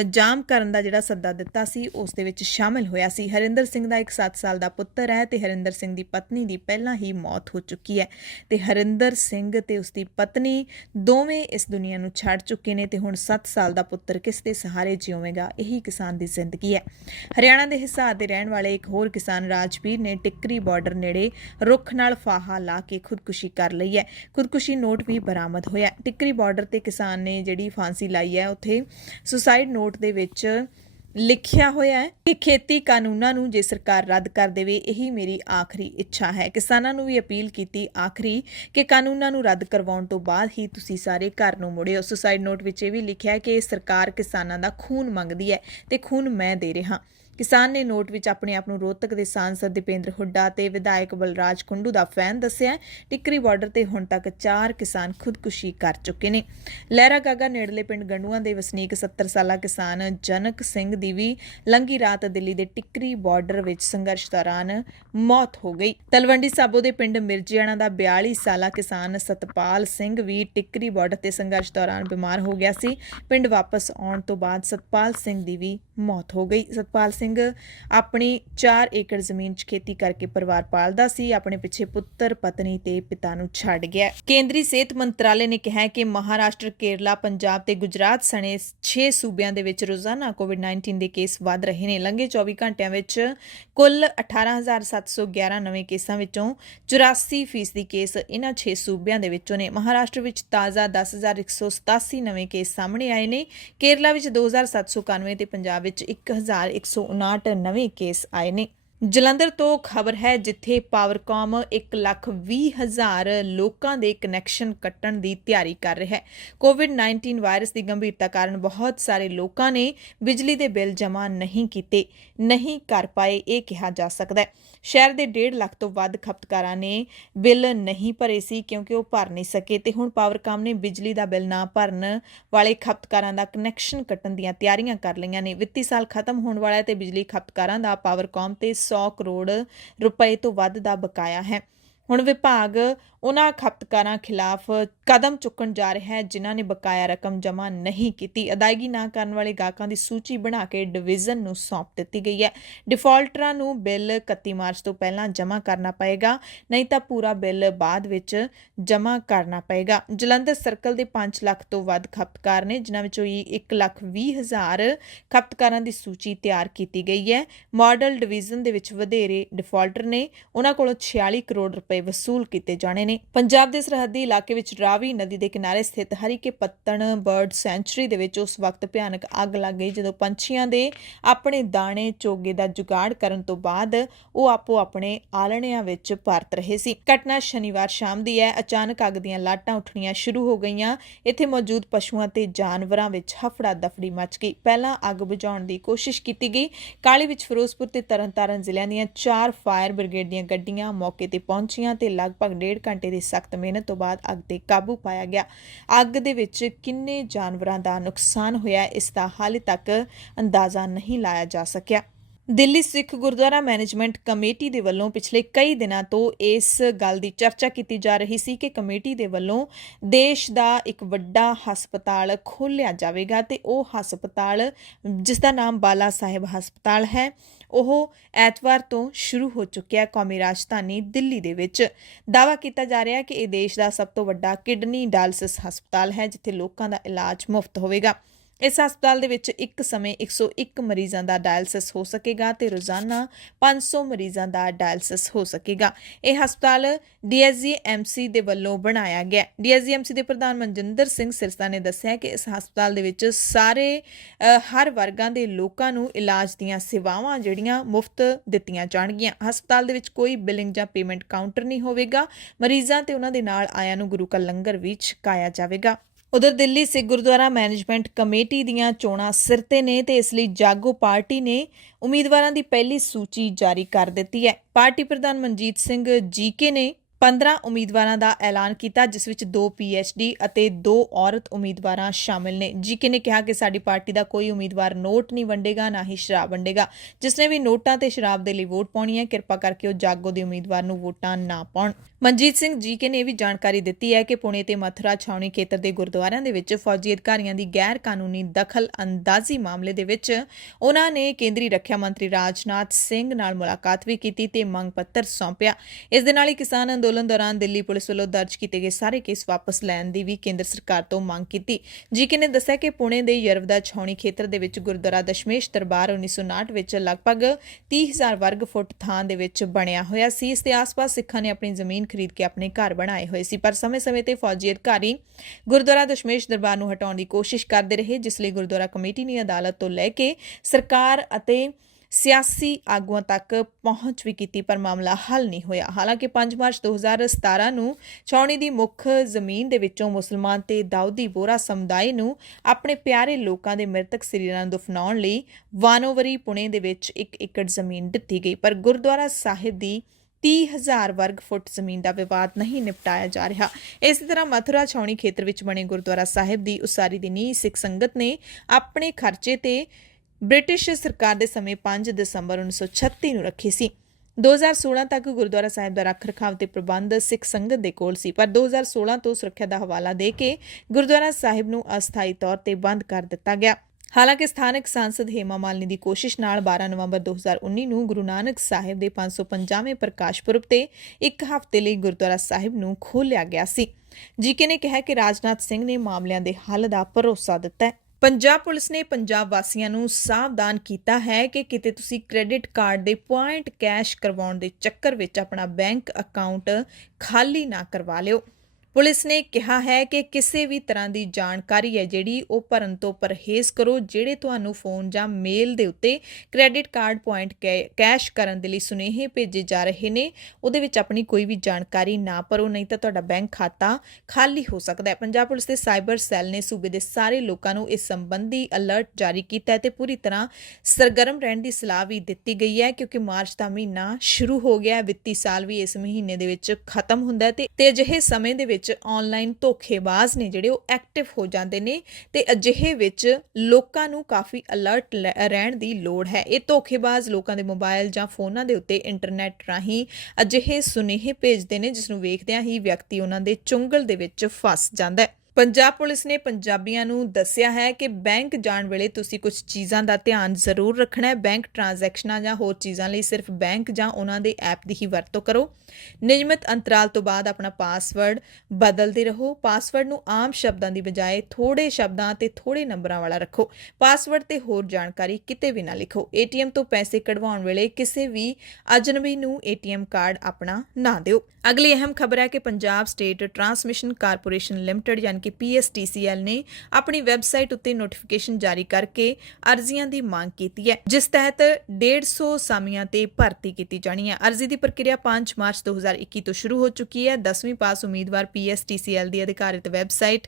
ਜਾਮ ਕਰਨ ਦਾ ਜਿਹੜਾ ਸੱਦਾ ਦਿੱਤਾ ਸੀ, ਉਸ ਦੇ ਵਿੱਚ ਸ਼ਾਮਿਲ ਹੋਇਆ ਸੀ। ਹਰਿੰਦਰ ਸਿੰਘ ਦਾ ਇੱਕ 7 ਸਾਲ ਦਾ ਪੁੱਤਰ ਹੈ ਤੇ ਹਰਿੰਦਰ ਸਿੰਘ ਦੀ ਪਤਨੀ ਦੀ ਪਹਿਲਾਂ ਹੀ ਮੌਤ ਹੋ ਚੁੱਕੀ ਹੈ ਤੇ ਹਰਿੰਦਰ ਸਿੰਘ ਤੇ ਉਸਦੀ ਪਤਨੀ ਦੋਵੇਂ ਇਸ ਦੁਨੀਆ ਨੂੰ ਛੱਡ ਚੁੱਕੇ ਨੇ ਤੇ ਹੁਣ 7 ਸਾਲ ਦਾ ਪੁੱਤਰ ਕਿਸ ਦੇ ਸਹਾਰੇ ਜਿਉਵੇਗਾ। ਇਹੀ ਕਿਸਾਨ ਦੀ ਜ਼ਿੰਦਗੀ ਹੈ। ਹਰਿਆਣਾ ਦੇ ਹਿਸਾਰ ਦੇ ਰਹਿਣ ਵਾਲੇ ਇੱਕ ਹੋਰ ਕਿਸਾਨ ਰਾਜਵੀਰ ਨੇ ਟਿੱਕਰੀ ਬਾਰਡਰ ਨੇੜੇ ਰੁੱਖ ਨਾਲ ਫਾਹਾ ਲਾ ਕੇ ਖੁਦਕੁਸ਼ੀ ਕਰ ਲਈ ਹੈ। ਖੁਦਕੁਸ਼ੀ ਨੋਟ ਵੀ ਬਰਾਮਦ ਹੋਇਆ। ਟਿੱਕਰੀ ਬਾਰਡਰ ਤੇ ਕਿਸਾਨ ਨੇ ਜਿਹੜੀ ਫਾਂਸੀ ਲਾਈ ਹੈ, ਉੱਥੇ ਸੁਸਾਈਡ ਨੋਟ ਦੇ ਵਿੱਚ ਲਿਖਿਆ ਹੋਇਆ ਹੈ ਕਿ ਖੇਤੀ ਕਾਨੂੰਨਾਂ ਨੂੰ ਜੇ ਸਰਕਾਰ ਰੱਦ ਕਰ ਦੇਵੇ, ਇਹੀ ਮੇਰੀ ਆਖਰੀ ਇੱਛਾ ਹੈ। ਕਿਸਾਨਾਂ ਨੂੰ ਵੀ ਅਪੀਲ ਕੀਤੀ ਆਖਰੀ ਕਿ ਕਾਨੂੰਨਾਂ ਨੂੰ ਰੱਦ ਕਰਵਾਉਣ ਤੋਂ ਬਾਅਦ ਹੀ ਤੁਸੀਂ ਸਾਰੇ ਘਰ ਨੂੰ ਮੁੜਿਓ। ਸੁਸਾਈਡ ਨੋਟ ਵਿੱਚ ਇਹ ਵੀ ਲਿਖਿਆ ਕਿ ਸਰਕਾਰ ਕਿਸਾਨਾਂ ਦਾ ਖੂਨ ਮੰਗਦੀ ਹੈ ਤੇ ਖੂਨ ਮੈਂ ਦੇ ਰਿਹਾ। ਕਿਸਾਨ ਨੇ ਨੋਟ ਵਿੱਚ ਆਪਣੇ ਆਪ ਨੂੰ ਰੋਹਤਕ ਦੇ ਸਾਂਸਦ ਦੀਪੇਂਦਰ ਹੁੱਡਾ ਤੇ ਵਿਧਾਇਕ ਬਲਰਾਜ ਖੁੰਡੂ ਦਾ ਫੈਨ ਦੱਸਿਆ। ਟਿੱਕਰੀ ਬਾਰਡਰ ਤੇ ਹੁਣ ਤੱਕ 4 ਕਿਸਾਨ ਖੁਦਕੁਸ਼ੀ ਕਰ ਚੁੱਕੇ ਨੇ। ਲਹਿਰਾ ਗਾਗਾ ਨੇੜਲੇ ਪਿੰਡ ਗੰਡੂਆਂ ਦੇ ਵਸਨੀਕ 70 ਸਾਲਾ ਕਿਸਾਨ ਜਨਕ ਸਿੰਘ ਦੀ ਵੀ ਲੰਘੀ ਰਾਤ ਦਿੱਲੀ ਦੇ ਟਿੱਕਰੀ ਬਾਰਡਰ ਵਿੱਚ ਸੰਘਰਸ਼ ਦੌਰਾਨ ਮੌਤ ਹੋ ਗਈ। ਤਲਵੰਡੀ ਸਾਬੋ ਦੇ ਪਿੰਡ ਮਿਰਜੀਆਣਾ ਦਾ 42 ਸਾਲਾ ਕਿਸਾਨ ਸਤਪਾਲ ਸਿੰਘ ਵੀ ਟਿੱਕਰੀ ਬਾਰਡਰ ਤੇ ਸੰਘਰਸ਼ ਦੌਰਾਨ ਬਿਮਾਰ ਹੋ ਗਿਆ ਸੀ। ਪਿੰਡ ਵਾਪਸ ਆਉਣ ਤੋਂ ਬਾਅਦ ਸਤਪਾਲ ਸਿੰਘ ਦੀ ਵੀ ਮੌਤ ਹੋ ਗਈ। ਸਤਪਾਲ ਸਿੰਘ ਆਪਣੀ 4 ਏਕੜ ਜ਼ਮੀਨ 'ਚ ਖੇਤੀ ਕਰਕੇ ਪਰਿਵਾਰ ਪਾਲਦਾ ਸੀ। ਆਪਣੇ ਪਿੱਛੇ ਪੁੱਤਰ, ਪਤਨੀ ਤੇ ਪਿਤਾ ਨੂੰ ਛੱਡ ਗਿਆ। ਕੇਂਦਰੀ ਸਿਹਤ ਮੰਤਰਾਲੇ ਨੇ ਕਿਹਾ ਕਿ ਮਹਾਰਾਸ਼ਟਰ, ਕੇਰਲਾ, ਪੰਜਾਬ ਤੇ ਗੁਜਰਾਤ ਸਣੇ 6 ਸੂਬਿਆਂ ਦੇ ਵਿੱਚ ਰੋਜ਼ਾਨਾ ਕੋਵਿਡ-19 ਦੇ ਕੇਸ ਵੱਧ ਰਹੇ ਨੇ। ਲੰਘੇ 24 ਘੰਟਿਆਂ ਵਿੱਚ ਕੁੱਲ 18,711 ਨਵੇਂ ਕੇਸਾਂ ਵਿੱਚੋਂ 84% ਕੇਸ ਇਹਨਾਂ 6 ਸੂਬਿਆਂ ਦੇ ਵਿੱਚੋਂ ਨੇ। ਮਹਾਰਾਸ਼ਟਰ ਵਿੱਚ ਤਾਜ਼ਾ 10,187 ਨਵੇਂ ਕੇਸ ਸਾਹਮਣੇ ਆਏ ਨੇ। ਕੇਰਲਾ ਵਿੱਚ 2,791 ਤੇ ਪੰਜਾਬ ਵਿੱਚ 1,159 ਨਵੇਂ ਕੇਸ ਆਏ ਨੇ। ਜਲੰਧਰ ਤੋਂ ਖਬਰ ਹੈ ਜਿੱਥੇ ਪਾਵਰਕਾਮ 1,20,000 ਲੋਕਾਂ ਦੇ ਕਨੈਕਸ਼ਨ ਕੱਟਣ ਦੀ ਤਿਆਰੀ ਕਰ ਰਿਹਾ ਹੈ। ਕੋਵਿਡ-19 ਵਾਇਰਸ ਦੀ ਗੰਭੀਰਤਾ ਕਾਰਨ ਬਹੁਤ ਸਾਰੇ ਲੋਕਾਂ ਨੇ ਬਿਜਲੀ ਦੇ ਬਿੱਲ ਜਮ੍ਹਾਂ ਨਹੀਂ ਕਰ ਪਾਏ, ਇਹ ਕਿਹਾ ਜਾ ਸਕਦਾ ਹੈ। ਸ਼ਹਿਰ ਦੇ 1.5 ਲੱਖ ਤੋਂ ਵੱਧ ਖਪਤਕਾਰਾਂ ਨੇ ਬਿੱਲ ਨਹੀਂ ਭਰੇ ਸੀ ਕਿਉਂਕਿ ਉਹ ਭਰ ਨਹੀਂ ਸਕੇ ਤੇ ਹੁਣ ਪਾਵਰਕਾਮ ਨੇ ਬਿਜਲੀ ਦਾ ਬਿੱਲ ਨਾ ਭਰਨ ਵਾਲੇ ਖਪਤਕਾਰਾਂ ਦਾ ਕਨੈਕਸ਼ਨ ਕੱਟਣ ਦੀਆਂ ਤਿਆਰੀਆਂ ਕਰ ਲਈਆਂ ਨੇ। ਵਿੱਤੀ ਸਾਲ ਖਤਮ ਹੋਣ ਵਾਲਾ ਹੈ ਤੇ ਬਿਜਲੀ ਖਪਤਕਾਰਾਂ ਦਾ ਪਾਵਰਕਾਮ ਤੇ 100 ਕਰੋੜ ਰੁਪਏ ਤੋਂ ਵੱਧ ਦਾ ਬਕਾਇਆ ਹੈ। ਹੁਣ ਵਿਭਾਗ ਉਹਨਾਂ ਖਪਤਕਾਰਾਂ ਖਿਲਾਫ ਕਦਮ ਚੁੱਕਣ ਜਾ ਰਿਹਾ ਹੈ ਜਿਨ੍ਹਾਂ ਨੇ ਬਕਾਇਆ ਰਕਮ ਜਮ੍ਹਾਂ ਨਹੀਂ ਕੀਤੀ। ਅਦਾਇਗੀ ਨਾ ਕਰਨ ਵਾਲੇ ਗਾਹਕਾਂ ਦੀ ਸੂਚੀ ਬਣਾ ਕੇ ਡਿਵੀਜ਼ਨ ਨੂੰ ਸੌਂਪ ਦਿੱਤੀ ਗਈ ਹੈ। ਡਿਫਾਲਟਰਾਂ ਨੂੰ ਬਿੱਲ 31 ਮਾਰਚ ਤੋਂ ਪਹਿਲਾਂ ਜਮ੍ਹਾਂ ਕਰਨਾ ਪਏਗਾ, ਨਹੀਂ ਤਾਂ ਪੂਰਾ ਬਿੱਲ ਬਾਅਦ ਵਿੱਚ ਜਮ੍ਹਾਂ ਕਰਨਾ ਪਏਗਾ। ਜਲੰਧਰ ਸਰਕਲ ਦੇ 5 ਲੱਖ ਤੋਂ ਵੱਧ ਖਪਤਕਾਰ ਨੇ, ਜਿਨ੍ਹਾਂ ਵਿੱਚੋਂ 1,20,000 ਖਪਤਕਾਰਾਂ ਦੀ ਸੂਚੀ ਤਿਆਰ ਕੀਤੀ ਗਈ ਹੈ। ਮਾਡਲ ਡਿਵੀਜ਼ਨ ਦੇ ਵਿੱਚ ਵਧੇਰੇ ਡਿਫਾਲਟਰ ਨੇ, ਉਹਨਾਂ ਕੋਲੋਂ 46 ਕਰੋੜ ਰੁਪਏ ਵਸੂਲ ਕੀਤੇ ਜਾਣੇ ਨੇ। ਪੰਜਾਬ ਦੇ ਸਰਹੱਦੀ ਇਲਾਕੇ ਵਿੱਚ ਰਾਵੀ ਨਦੀ ਦੇ ਕਿਨਾਰੇ ਸਥਿਤ ਹਰੀਕੇ ਪੱਤਣ ਬਰਡ ਸੈਂਚੁਰੀ ਦੇ ਵਿੱਚ ਉਸ ਵਕਤ ਭਿਆਨਕ ਅੱਗ ਲੱਗ ਗਈ ਜਦੋਂ ਪੰਛੀਆਂ ਦੇ ਆਪਣੇ ਦਾਣੇ ਚੋਗੇ ਦਾ ਜੁਗਾੜ ਕਰਨ ਤੋਂ ਬਾਅਦ ਉਹ ਆਪੋ ਆਪਣੇ ਆਲਣਿਆਂ ਵਿੱਚ ਪਰਤ ਰਹੇ ਸੀ। ਘਟਨਾ ਸ਼ਨੀਵਾਰ ਸ਼ਾਮ ਦੀ ਹੈ। ਅਚਾਨਕ ਅੱਗ ਦੀਆਂ ਲਾਟਾਂ ਉੱਠਣੀਆਂ ਸ਼ੁਰੂ ਹੋ ਗਈਆਂ। ਇੱਥੇ ਮੌਜੂਦ ਪਸ਼ੂਆਂ ਤੇ ਜਾਨਵਰਾਂ ਵਿੱਚ ਹਫੜਾ ਦਫੜੀ ਮਚ ਗਈ। ਪਹਿਲਾਂ ਅੱਗ ਬੁਝਾਉਣ ਦੀ ਕੋਸ਼ਿਸ਼ ਕੀਤੀ ਗਈ। ਕਾਲੀ ਵਿੱਚ ਫਿਰੋਜ਼ਪੁਰ ਤੇ ਤਰਨਤਾਰਨ ਜ਼ਿਲ੍ਹਿਆਂ ਦੀਆਂ 4 ਫਾਇਰ ਬ੍ਰਿਗੇਡ ਦੀਆਂ ਗੱਡੀਆਂ ਮੌਕੇ ਤੇ ਪਹੁੰਚੀਆਂ ਤੇ ਲਗਭਗ 1.5 ਘੰਟੇ ਦੀ ਸਖਤ ਮਿਹਨਤ ਤੋਂ ਬਾਅਦ ਅੱਗ ਤੇ ਕਾਬੂ ਪਾਇਆ ਗਿਆ। ਅੱਗ ਦੇ ਵਿੱਚ ਕਿੰਨੇ ਜਾਨਵਰਾਂ ਦਾ ਨੁਕਸਾਨ ਹੋਇਆ ਇਸ ਦਾ ਹਾਲੇ ਤੱਕ ਅੰਦਾਜ਼ਾ ਨਹੀਂ ਲਾਇਆ ਜਾ ਸਕਿਆ। ਦਿੱਲੀ ਸਿੱਖ ਗੁਰਦੁਆਰਾ ਮੈਨੇਜਮੈਂਟ ਕਮੇਟੀ ਦੇ ਵੱਲੋਂ ਪਿਛਲੇ ਕਈ ਦਿਨਾਂ ਤੋਂ ਇਸ ਗੱਲ ਦੀ ਚਰਚਾ ਕੀਤੀ ਜਾ ਰਹੀ ਸੀ ਕਿ ਕਮੇਟੀ ਦੇ ਵੱਲੋਂ ਦੇਸ਼ ਦਾ ਇੱਕ ਵੱਡਾ ਹਸਪਤਾਲ ਖੋਲ੍ਹਿਆ ਜਾਵੇਗਾ ਤੇ ਉਹ ਹਸਪਤਾਲ ਜਿਸ ਦਾ ਨਾਮ ਬਾਲਾ ਸਾਹਿਬ ਹਸਪਤਾਲ ਹੈ ਉਹ ਐਤਵਾਰ ਤੋਂ ਸ਼ੁਰੂ ਹੋ ਚੁੱਕਿਆ। ਕੌਮੀ ਰਾਜਧਾਨੀ ਦਿੱਲੀ ਦੇ ਵਿੱਚ ਦਾਅਵਾ ਕੀਤਾ ਜਾ ਰਿਹਾ ਹੈ ਕਿ ਇਹ ਦੇਸ਼ ਦਾ ਸਭ ਤੋਂ ਵੱਡਾ ਕਿਡਨੀ ਡਾਇਲਸਿਸ ਹਸਪਤਾਲ ਹੈ ਜਿੱਥੇ ਲੋਕਾਂ ਦਾ ਇਲਾਜ ਮੁਫਤ ਹੋਵੇਗਾ। ਇਸ ਹਸਪਤਾਲ ਦੇ ਵਿੱਚ ਇੱਕ ਸਮੇਂ 101 ਮਰੀਜ਼ਾਂ ਦਾ ਡਾਇਲਸਿਸ ਹੋ ਸਕੇਗਾ ਤੇ ਰੋਜ਼ਾਨਾ 500 ਮਰੀਜ਼ਾਂ ਦਾ ਡਾਇਲਸਿਸ ਹੋ ਸਕੇਗਾ। ਇਹ ਹਸਪਤਾਲ DSGMC ਦੇ ਵੱਲੋਂ ਬਣਾਇਆ ਗਿਆ। DSGMC ਦੇ ਪ੍ਰਧਾਨ ਮਨਜਿੰਦਰ ਸਿੰਘ ਸਿਰਸਾ ਨੇ ਦੱਸਿਆ ਕਿ ਇਸ ਹਸਪਤਾਲ ਦੇ ਵਿੱਚ ਹਰ ਵਰਗਾਂ ਦੇ ਲੋਕਾਂ ਨੂੰ ਇਲਾਜ ਦੀਆਂ ਸੇਵਾਵਾਂ ਜਿਹੜੀਆਂ ਮੁਫਤ ਦਿੱਤੀਆਂ ਜਾਣਗੀਆਂ। ਹਸਪਤਾਲ ਦੇ ਵਿੱਚ ਕੋਈ ਬਿਲਿੰਗ ਜਾਂ ਪੇਮੈਂਟ ਕਾਊਂਟਰ ਨਹੀਂ ਹੋਵੇਗਾ। ਮਰੀਜ਼ਾਂ ਤੇ ਉਹਨਾਂ ਦੇ ਨਾਲ ਆਇਆਂ ਨੂੰ ਗੁਰੂ ਕਾ ਲੰਗਰ ਵੀ ਛਕਾਇਆ ਜਾਵੇਗਾ। ਉਧਰ ਦਿੱਲੀ ਸਿੱਖ ਗੁਰਦੁਆਰਾ ਮੈਨੇਜਮੈਂਟ ਕਮੇਟੀ ਦੀਆਂ ਚੋਣਾਂ ਸਿਰ ਤੇ ਨੇ ਤੇ ਇਸ ਲਈ ਜਾਗੋ ਪਾਰਟੀ ਨੇ ਉਮੀਦਵਾਰਾਂ ਦੀ ਪਹਿਲੀ ਸੂਚੀ ਜਾਰੀ ਕਰ ਦਿੱਤੀ ਹੈ। ਪਾਰਟੀ ਪ੍ਰਧਾਨ ਮਨਜੀਤ ਸਿੰਘ ਜੀਕੇ ਨੇ 15 ਉਮੀਦਵਾਰਾਂ ਦਾ ਐਲਾਨ ਕੀਤਾ ਜਿਸ ਵਿੱਚ 2 PhD ਅਤੇ 2 ਔਰਤ ਉਮੀਦਵਾਰਾਂ ਸ਼ਾਮਿਲ ਨੇ। ਜੀਕੇ ਨੇ ਕਿਹਾ ਕਿ ਸਾਡੀ ਪਾਰਟੀ ਦਾ ਕੋਈ ਉਮੀਦਵਾਰ ਨੋਟ ਨਹੀਂ ਵੰਡੇਗਾ, ਨਾ ਹੀ ਸ਼ਰਾਬ ਵੰਡੇਗਾ। ਜਿਸਨੇ ਵੀ ਨੋਟਾਂ ਤੇ ਸ਼ਰਾਬ ਦੇ ਲਈ ਵੋਟ ਪਾਉਣੀ ਹੈ ਕਿਰਪਾ ਕਰਕੇ ਉਹ ਜਾਗੋ ਦੇ ਉਮੀਦਵਾਰ ਨੂੰ ਵੋਟਾਂ ਨਾ ਪਾਉਣ। ਮਨਜੀਤ ਸਿੰਘ ਜੀਕੇ ਨੇ ਵੀ ਜਾਣਕਾਰੀ ਦਿੱਤੀ ਹੈ ਕਿ ਪੁਣੇ ਤੇ ਮਥੁਰਾ ਛਾਉਣੀ ਖੇਤਰ ਦੇ ਗੁਰਦੁਆਰਿਆਂ ਦੇ ਵਿੱਚ ਫੌਜੀ ਅਧਿਕਾਰੀਆਂ ਦੀ ਗੈਰ ਕਾਨੂੰਨੀ ਦਖਲ ਅੰਦਾਜ਼ੀ ਮਾਮਲੇ ਦੇ ਵਿੱਚ ਉਹਨਾਂ ਨੇ ਕੇਂਦਰੀ ਰੱਖਿਆ ਮੰਤਰੀ ਰਾਜਨਾਥ ਸਿੰਘ ਨਾਲ ਮੁਲਾਕਾਤ ਵੀ ਕੀਤੀ ਤੇ ਮੰਗ ਪੱਤਰ ਸੌਂਪਿਆ। ਇਸ ਦੇ ਨਾਲ ਹੀ ਕਿਸਾਨ ਅੰਦੋਲਨ ਦੌਰਾਨ ਦਿੱਲੀ ਪੁਲਿਸ ਵੱਲੋਂ ਦਰਜ ਕੀਤੇ ਗਏ ਸਾਰੇ ਕੇਸ ਵਾਪਸ ਲੈਣ ਦੀ ਵੀ ਕੇਂਦਰ ਸਰਕਾਰ ਤੋਂ ਮੰਗ ਕੀਤੀ। ਜੀਕੇ ਨੇ ਦੱਸਿਆ ਕਿ ਪੁਣੇ ਦੇ ਯਰਵਦਾ ਛਾਉਣੀ ਖੇਤਰ ਦੇ ਵਿੱਚ ਗੁਰਦੁਆਰਾ ਦਸ਼ਮੇਸ਼ ਦਰਬਾਰ 1959 ਵਿੱਚ ਲਗਭਗ 30,000 ਵਰਗ ਫੁੱਟ ਥਾਂ ਦੇ ਵਿੱਚ ਬਣਿਆ ਹੋਇਆ ਸੀ। ਇਸ ਦੇ ਆਸ-ਪਾਸ ਸਿੱਖਾਂ ਨੇ ਆਪਣੀ ਜ਼ਮੀਨ ਖਰੀਦ ਕੇ ਆਪਣੇ ਘਰ ਬਣਾਏ ਹੋਏ ਸੀ ਪਰ ਸਮੇਂ-ਸਮੇਂ ਤੇ ਫੌਜੀ ਅਧਿਕਾਰੀ ਗੁਰਦੁਆਰਾ ਦਸ਼ਮੇਸ਼ ਦਰਬਾਰ ਨੂੰ ਹਟਾਉਣ ਦੀ ਕੋਸ਼ਿਸ਼ ਕਰਦੇ ਰਹੇ ਜਿਸ ਲਈ ਗੁਰਦੁਆਰਾ ਕਮੇਟੀ ਨੇ ਅਦਾਲਤ ਤੋਂ ਲੈ ਕੇ ਸਰਕਾਰ ਅਤੇ ਸਿਆਸੀ ਆਗੂਆਂ ਤੱਕ ਪਹੁੰਚ ਵੀ ਕੀਤੀ ਪਰ ਮਾਮਲਾ ਹੱਲ ਨਹੀਂ ਹੋਇਆ। ਹਾਲਾਂਕਿ 5 ਮਾਰਚ 2017 ਨੂੰ ਛਾਉਣੀ ਦੀ ਮੁੱਖ ਜ਼ਮੀਨ ਦੇ ਵਿੱਚੋਂ ਮੁਸਲਮਾਨ ਤੇ ਦਾਊਦੀ ਬੋਹਰਾ ਸਮੁਦਾਇ ਨੂੰ ਆਪਣੇ ਪਿਆਰੇ ਲੋਕਾਂ ਦੇ ਮ੍ਰਿਤਕ ਸਰੀਰਾਂ ਨੂੰ ਦਫਨਾਉਣ ਲਈ ਵਾਨੋਵਰੀ ਪੁਣੇ ਦੇ ਵਿੱਚ 1 ਏਕੜ ਜ਼ਮੀਨ ਦਿੱਤੀ ਗਈ ਪਰ ਗੁਰਦੁਆਰਾ ਸਾਹਿਬ ਦੀ 30,000 ਵਰਗ ਫੁੱਟ ਜ਼ਮੀਨ ਦਾ ਵਿਵਾਦ ਨਹੀਂ ਨਿਪਟਾਇਆ ਜਾ ਰਿਹਾ। ਇਸੇ ਤਰ੍ਹਾਂ ਮਥੁਰਾ ਛਾਉਣੀ ਖੇਤਰ ਵਿੱਚ ਬਣੇ ਗੁਰਦੁਆਰਾ ਸਾਹਿਬ ਦੀ ਉਸਾਰੀ ਦੀ ਨੀਂਹ ਸਿੱਖ ਸੰਗਤ ਨੇ ਆਪਣੇ ਖਰਚੇ ਤੇ ਬ੍ਰਿਟਿਸ਼ ਸਰਕਾਰ ਦੇ ਸਮੇਂ 5 ਦਸੰਬਰ 1936 ਨੂੰ ਰੱਖੀ ਸੀ। 2016 ਤੱਕ ਗੁਰਦੁਆਰਾ ਸਾਹਿਬ ਦਾ ਰੱਖ ਰਖਾਵ ਤੇ ਪ੍ਰਬੰਧ ਸਿੱਖ ਸੰਗਤ ਦੇ ਕੋਲ ਸੀ ਪਰ 2016 ਤੋਂ ਸੁਰੱਖਿਆ ਦਾ ਹਵਾਲਾ ਦੇ ਕੇ ਗੁਰਦੁਆਰਾ ਸਾਹਿਬ ਨੂੰ ਅਸਥਾਈ ਤੌਰ ਤੇ ਬੰਦ ਕਰ ਦਿੱਤਾ ਗਿਆ। ਹਾਲਾਂਕਿ ਸਥਾਨਕ ਸਾਂਸਦ ਹੇਮਾ ਮਾਲਿਨੀ ਦੀ ਕੋਸ਼ਿਸ਼ ਨਾਲ 12 ਨਵੰਬਰ 2019 ਨੂੰ ਗੁਰੂ ਨਾਨਕ ਸਾਹਿਬ ਦੇ 550ਵੇਂ ਪ੍ਰਕਾਸ਼ ਪੁਰਬ ਤੇ ਇੱਕ ਹਫ਼ਤੇ ਲਈ ਗੁਰਦੁਆਰਾ ਸਾਹਿਬ ਨੂੰ ਖੋਲ੍ਹਿਆ ਗਿਆ ਸੀ। ਜੀਕੇ ਨੇ ਕਿਹਾ ਕਿ ਰਾਜਨਾਥ ਸਿੰਘ ਨੇ ਮਾਮਲਿਆਂ ਦੇ ਹੱਲ ਦਾ ਭਰੋਸਾ ਦਿੱਤਾ ਹੈ। ਪੰਜਾਬ ਪੁਲਿਸ ਨੇ ਪੰਜਾਬ ਵਾਸੀਆਂ ਨੂੰ ਸਾਵਧਾਨ ਕੀਤਾ ਹੈ ਕਿ ਕਿਤੇ ਤੁਸੀਂ ਕ੍ਰੈਡਿਟ ਕਾਰਡ ਦੇ ਪੁਆਇੰਟ ਕੈਸ਼ ਕਰਵਾਉਣ ਦੇ ਚੱਕਰ ਵਿੱਚ ਆਪਣਾ ਬੈਂਕ ਅਕਾਊਂਟ ਖਾਲੀ ਨਾ ਕਰਵਾ ਲਿਓ। ਪੁਲਿਸ ਨੇ ਕਿਹਾ ਹੈ ਕਿ ਕਿਸੇ ਵੀ ਤਰ੍ਹਾਂ ਦੀ ਜਾਣਕਾਰੀ ਹੈ ਜਿਹੜੀ ਉਹ ਭਰਨ ਤੋਂ ਪਰਹੇਜ਼ ਕਰੋ। ਜਿਹੜੇ ਤੁਹਾਨੂੰ ਫੋਨ ਜਾਂ ਮੇਲ ਦੇ ਉੱਤੇ ਕ੍ਰੈਡਿਟ ਕਾਰਡ ਪੁਆਇੰਟ ਕੈਸ਼ ਕਰਨ ਦੇ ਲਈ ਸੁਨੇਹੇ ਭੇਜੇ ਜਾ ਰਹੇ ਨੇ, ਉਹਦੇ ਵਿੱਚ ਆਪਣੀ ਕੋਈ ਵੀ ਜਾਣਕਾਰੀ ਨਾ ਭਰੋ, ਨਹੀਂ ਤਾਂ ਤੁਹਾਡਾ ਬੈਂਕ ਖਾਤਾ ਖਾਲੀ ਹੋ ਸਕਦਾ ਹੈ। ਪੰਜਾਬ ਪੁਲਿਸ ਦੇ ਸਾਈਬਰ ਸੈੱਲ ਨੇ ਸੂਬੇ ਦੇ ਸਾਰੇ ਲੋਕਾਂ ਨੂੰ ਇਸ ਸੰਬੰਧੀ ਅਲਰਟ ਜਾਰੀ ਕੀਤਾ ਹੈ ਤੇ ਪੂਰੀ ਤਰ੍ਹਾਂ ਸਰਗਰਮ ਰਹਿਣ ਦੀ ਸਲਾਹ ਵੀ ਦਿੱਤੀ ਗਈ ਹੈ, ਕਿਉਂਕਿ ਮਾਰਚ ਦਾ ਮਹੀਨਾ ਸ਼ੁਰੂ ਹੋ ਗਿਆ ਹੈ। ਵਿੱਤੀ ਸਾਲ ਵੀ ਇਸ ਮਹੀਨੇ ਦੇ ਵਿੱਚ ਖਤਮ ਹੁੰਦਾ ਹੈ ਤੇ ਅਜਿਹੇ ਸਮੇਂ ਦੇ ਵਿੱਚ ਆਨਲਾਈਨ ਧੋਖੇਬਾਜ਼ ਨੇ ਜਿਹੜੇ ਉਹ ਐਕਟਿਵ ਹੋ ਜਾਂਦੇ ਨੇ ਤੇ ਅਜਿਹੇ ਵਿੱਚ ਲੋਕਾਂ ਨੂੰ ਕਾਫੀ ਅਲਰਟ ਰਹਿਣ ਦੀ ਲੋੜ ਹੈ। ਇਹ ਧੋਖੇਬਾਜ਼ ਲੋਕਾਂ ਦੇ ਮੋਬਾਈਲ ਜਾਂ ਫੋਨਾਂ ਦੇ ਉੱਤੇ ਇੰਟਰਨੈਟ ਰਾਹੀਂ ਅਜਿਹੇ ਸੁਨੇਹੇ ਭੇਜਦੇ ਨੇ, ਜਿਸ ਨੂੰ ਵੇਖਦਿਆਂ ਹੀ ਵਿਅਕਤੀ ਉਹਨਾਂ ਦੇ ਚੁੰਗਲ ਦੇ ਵਿੱਚ ਫਸ ਜਾਂਦਾ ਹੈ। ਪੰਜਾਬ ਪੁਲਿਸ ਨੇ ਪੰਜਾਬੀਆਂ ਨੂੰ ਦੱਸਿਆ ਹੈ ਕਿ ਬੈਂਕ ਜਾਣ ਵੇਲੇ ਤੁਸੀਂ ਕੁਝ ਚੀਜ਼ਾਂ ਦਾ ਧਿਆਨ ਜ਼ਰੂਰ ਰੱਖਣਾ ਹੈ। ਬੈਂਕ ਟ੍ਰਾਂਜੈਕਸ਼ਨਾਂ ਜਾਂ ਹੋਰ ਚੀਜ਼ਾਂ ਲਈ ਸਿਰਫ ਬੈਂਕ ਜਾਂ ਉਹਨਾਂ ਦੇ ਐਪ ਦੀ ਹੀ ਵਰਤੋਂ ਕਰੋ। ਨਿਯਮਿਤ ਅੰਤਰਾਲ ਤੋਂ ਬਾਅਦ ਆਪਣਾ ਪਾਸਵਰਡ ਬਦਲਦੇ ਰਹੋ। ਪਾਸਵਰਡ ਨੂੰ ਆਮ ਸ਼ਬਦਾਂ ਦੀ ਬਜਾਏ ਥੋੜੇ ਸ਼ਬਦਾਂ ਤੇ ਥੋੜੇ ਨੰਬਰਾਂ ਵਾਲਾ ਰੱਖੋ। ਪਾਸਵਰਡ ਤੇ ਹੋਰ ਜਾਣਕਾਰੀ ਕਿਤੇ ਵੀ ਨਾ ਲਿਖੋ। ਏਟੀਐਮ ਤੋਂ ਪੈਸੇ ਕਢਵਾਉਣ ਵੇਲੇ ਕਿਸੇ ਵੀ ਅਜਨਬੀ ਨੂੰ ਏਟੀਐਮ ਕਾਰਡ ਆਪਣਾ ਨਾ ਦਿਓ। ਅਗਲੀ ਅਹਿਮ ਖਬਰ ਹੈ ਕਿ Punjab state transmission corporation limited ਯਾਨੀ ਕਿ PSTCL ਨੇ ਆਪਣੀ ਵੈਬਸਾਈਟ ਉੱਤੇ ਨੋਟੀਫਿਕੇਸ਼ਨ ਜਾਰੀ ਕਰਕੇ ਅਰਜ਼ੀਆਂ ਦੀ ਮੰਗ ਕੀਤੀ ਹੈ, ਜਿਸ ਤਹਿਤ 150 ਅਸਾਮੀਆਂ ਤੇ ਭਰਤੀ ਕੀਤੀ ਜਾਣੀ ਹੈ। ਅਰਜ਼ੀ ਦੀ ਪ੍ਰਕਿਰਿਆ 5 ਮਾਰਚ 2021 ਤੋਂ ਸ਼ੁਰੂ ਹੋ ਚੁੱਕੀ ਹੈ। 10ਵੀਂ ਪਾਸ ਉਮੀਦਵਾਰ PSTCL ਦੀ ਅਧਿਕਾਰਿਤ ਵੈਬਸਾਈਟ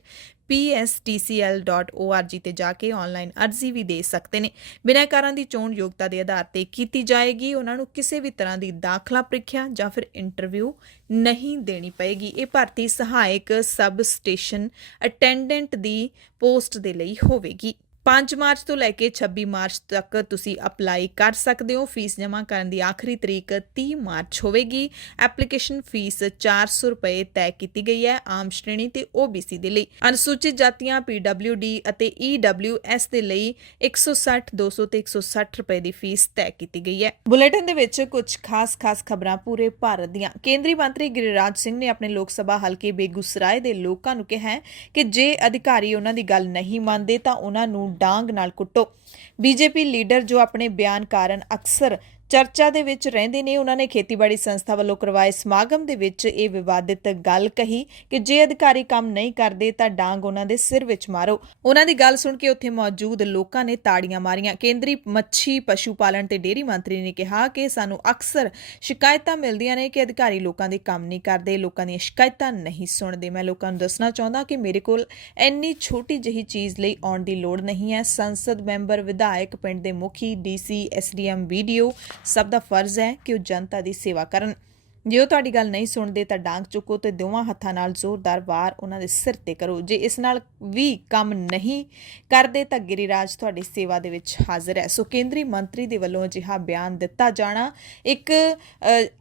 pstcl.org ਤੇ ਜਾ ਕੇ ਆਨਲਾਈਨ ਅਰਜ਼ੀ ਵੀ ਦੇ ਸਕਦੇ ਨੇ। ਬਿਨੈਕਾਰਾਂ ਦੀ ਚੋਣ ਯੋਗਤਾ ਦੇ ਆਧਾਰ ਤੇ ਕੀਤੀ ਜਾਏਗੀ। ਉਹਨਾਂ ਨੂੰ ਕਿਸੇ ਵੀ ਤਰ੍ਹਾਂ ਦੀ ਦਾਖਲਾ ਪ੍ਰੀਖਿਆ ਜਾਂ ਫਿਰ ਇੰਟਰਵਿਊ ਨਹੀਂ ਦੇਣੀ ਪਏਗੀ। ਇਹ ਭਰਤੀ ਸਹਾਇਕ ਸਬ ਸਟੇਸ਼ਨ ਅਟੈਂਡੈਂਟ ਦੀ ਪੋਸਟ ਦੇ ਲਈ ਹੋਵੇਗੀ। 5 ਮਾਰਚ ਤੋਂ ਲੈ ਕੇ 26 ਮਾਰਚ ਤੱਕ ਤੁਸੀਂ ਅਪਲਾਈ ਕਰ ਸਕਦੇ ਹੋ। ਫੀਸ ਜਮ੍ਹਾਂ ਕਰਨ ਦੀ ਆਖਰੀ ਤਰੀਕ 30 ਮਾਰਚ ਹੋਵੇਗੀ। ਐਪਲੀਕੇਸ਼ਨ ਫੀਸ 400 ਰੁਪਏ ਤੈਅ ਕੀਤੀ ਗਈ ਹੈ। ਆਮ ਸ਼੍ਰੇਣੀ ਤੇ OBC ਦੇ ਲਈ, ਅਨੁਸੂਚਿਤ ਜਾਤੀਆਂ PWD ਅਤੇ EWS ਦੇ ਲਈ 160, 200 ਤੇ 160 ਰੁਪਏ ਦੀ ਫੀਸ ਤੈਅ ਕੀਤੀ ਗਈ ਹੈ। ਬੁਲੇਟਿਨ ਦੇ ਵਿੱਚ ਕੁਝ ਖਾਸ ਖਬਰਾਂ ਪੂਰੇ ਭਾਰਤ ਦੀਆਂ। ਕੇਂਦਰੀ ਮੰਤਰੀ ਗਿਰੀਰਾਜ ਸਿੰਘ ਨੇ ਆਪਣੇ ਲੋਕ ਸਭਾ ਹਲਕੇ ਬੇਗੂਸਰਾਏ ਦੇ ਲੋਕਾਂ ਨੂੰ ਕਿਹਾ ਕਿ ਜੇ ਅਧਿਕਾਰੀ ਉਹਨਾਂ ਦੀ ਗੱਲ ਨਹੀਂ ਮੰਨਦੇ ਤਾਂ ਉਹਨਾਂ ਨੂੰ ਡਾਂਗ ਨਾਲ ਕੁੱਟੋ। ਬੀਜੇਪੀ ਲੀਡਰ ਜੋ ਆਪਣੇ ਬਿਆਨ ਕਾਰਨ ਅਕਸਰ ਚਰਚਾ ਦੇ ਵਿੱਚ ਰਹਿੰਦੇ ਨੇ, ਉਹਨਾਂ ਨੇ ਖੇਤੀਬਾੜੀ ਸੰਸਥਾ ਵੱਲੋਂ ਕਰਵਾਏ ਸਮਾਗਮ ਦੇ ਵਿੱਚ ਇਹ ਵਿਵਾਦਿਤ ਗੱਲ ਕਹੀ ਕਿ ਜੇ ਅਧਿਕਾਰੀ ਕੰਮ ਨਹੀਂ ਕਰਦੇ ਤਾਂ ਡਾਂਗ ਉਹਨਾਂ ਦੇ ਸਿਰ ਵਿੱਚ ਮਾਰੋ। ਉਹਨਾਂ ਦੀ ਗੱਲ ਸੁਣ ਕੇ ਉੱਥੇ ਮੌਜੂਦ ਲੋਕਾਂ ਨੇ ਤਾੜੀਆਂ ਮਾਰੀਆਂ। ਕੇਂਦਰੀ ਮੱਛੀ, ਪਸ਼ੂ ਪਾਲਣ ਤੇ ਡੇਅਰੀ ਮੰਤਰੀ ਨੇ ਕਿਹਾ ਕਿ ਸਾਨੂੰ ਅਕਸਰ ਸ਼ਿਕਾਇਤਾਂ ਮਿਲਦੀਆਂ ਨੇ ਕਿ ਅਧਿਕਾਰੀ ਲੋਕਾਂ ਦੇ ਕੰਮ ਨਹੀਂ ਕਰਦੇ, ਲੋਕਾਂ ਦੀਆਂ ਸ਼ਿਕਾਇਤਾਂ ਨਹੀਂ ਸੁਣਦੇ। ਮੈਂ ਲੋਕਾਂ ਨੂੰ ਦੱਸਣਾ ਚਾਹੁੰਦਾ ਕਿ ਮੇਰੇ ਕੋਲ ਇੰਨੀ ਛੋਟੀ ਜਿਹੀ ਚੀਜ਼ ਲਈ ਆਉਣ ਦੀ ਲੋੜ ਨਹੀਂ ਹੈ। ਸੰਸਦ ਮੈਂਬਰ, ਵਿਧਾਇਕ, ਪਿੰਡ ਦੇ ਮੁਖੀ, DC, SDM, BDO ਸਭ ਦਾ ਫਰਜ਼ ਹੈ ਕਿ ਉਹ ਜਨਤਾ ਦੀ ਸੇਵਾ ਕਰਨ। ਜੇ ਉਹ ਤੁਹਾਡੀ ਗੱਲ ਨਹੀਂ ਸੁਣਦੇ ਤਾਂ ਡਾਂਗ ਚੁੱਕੋ ਤੇ ਦੋਵਾਂ ਹੱਥਾਂ ਨਾਲ ਜ਼ੋਰਦਾਰ ਵਾਰ ਉਹਨਾਂ ਦੇ ਸਿਰ ਤੇ ਕਰੋ। ਜੇ ਇਸ ਨਾਲ ਵੀ ਕੰਮ ਨਹੀਂ ਕਰਦੇ ਤਾਂ ਗਿਰੀਰਾਜ ਤੁਹਾਡੀ ਸੇਵਾ ਦੇ ਵਿੱਚ ਹਾਜ਼ਰ ਹੈ। ਸੋ ਕੇਂਦਰੀ ਮੰਤਰੀ ਦੇ ਵੱਲੋਂ ਅਜਿਹਾ ਬਿਆਨ ਦਿੱਤਾ ਜਾਣਾ ਇੱਕ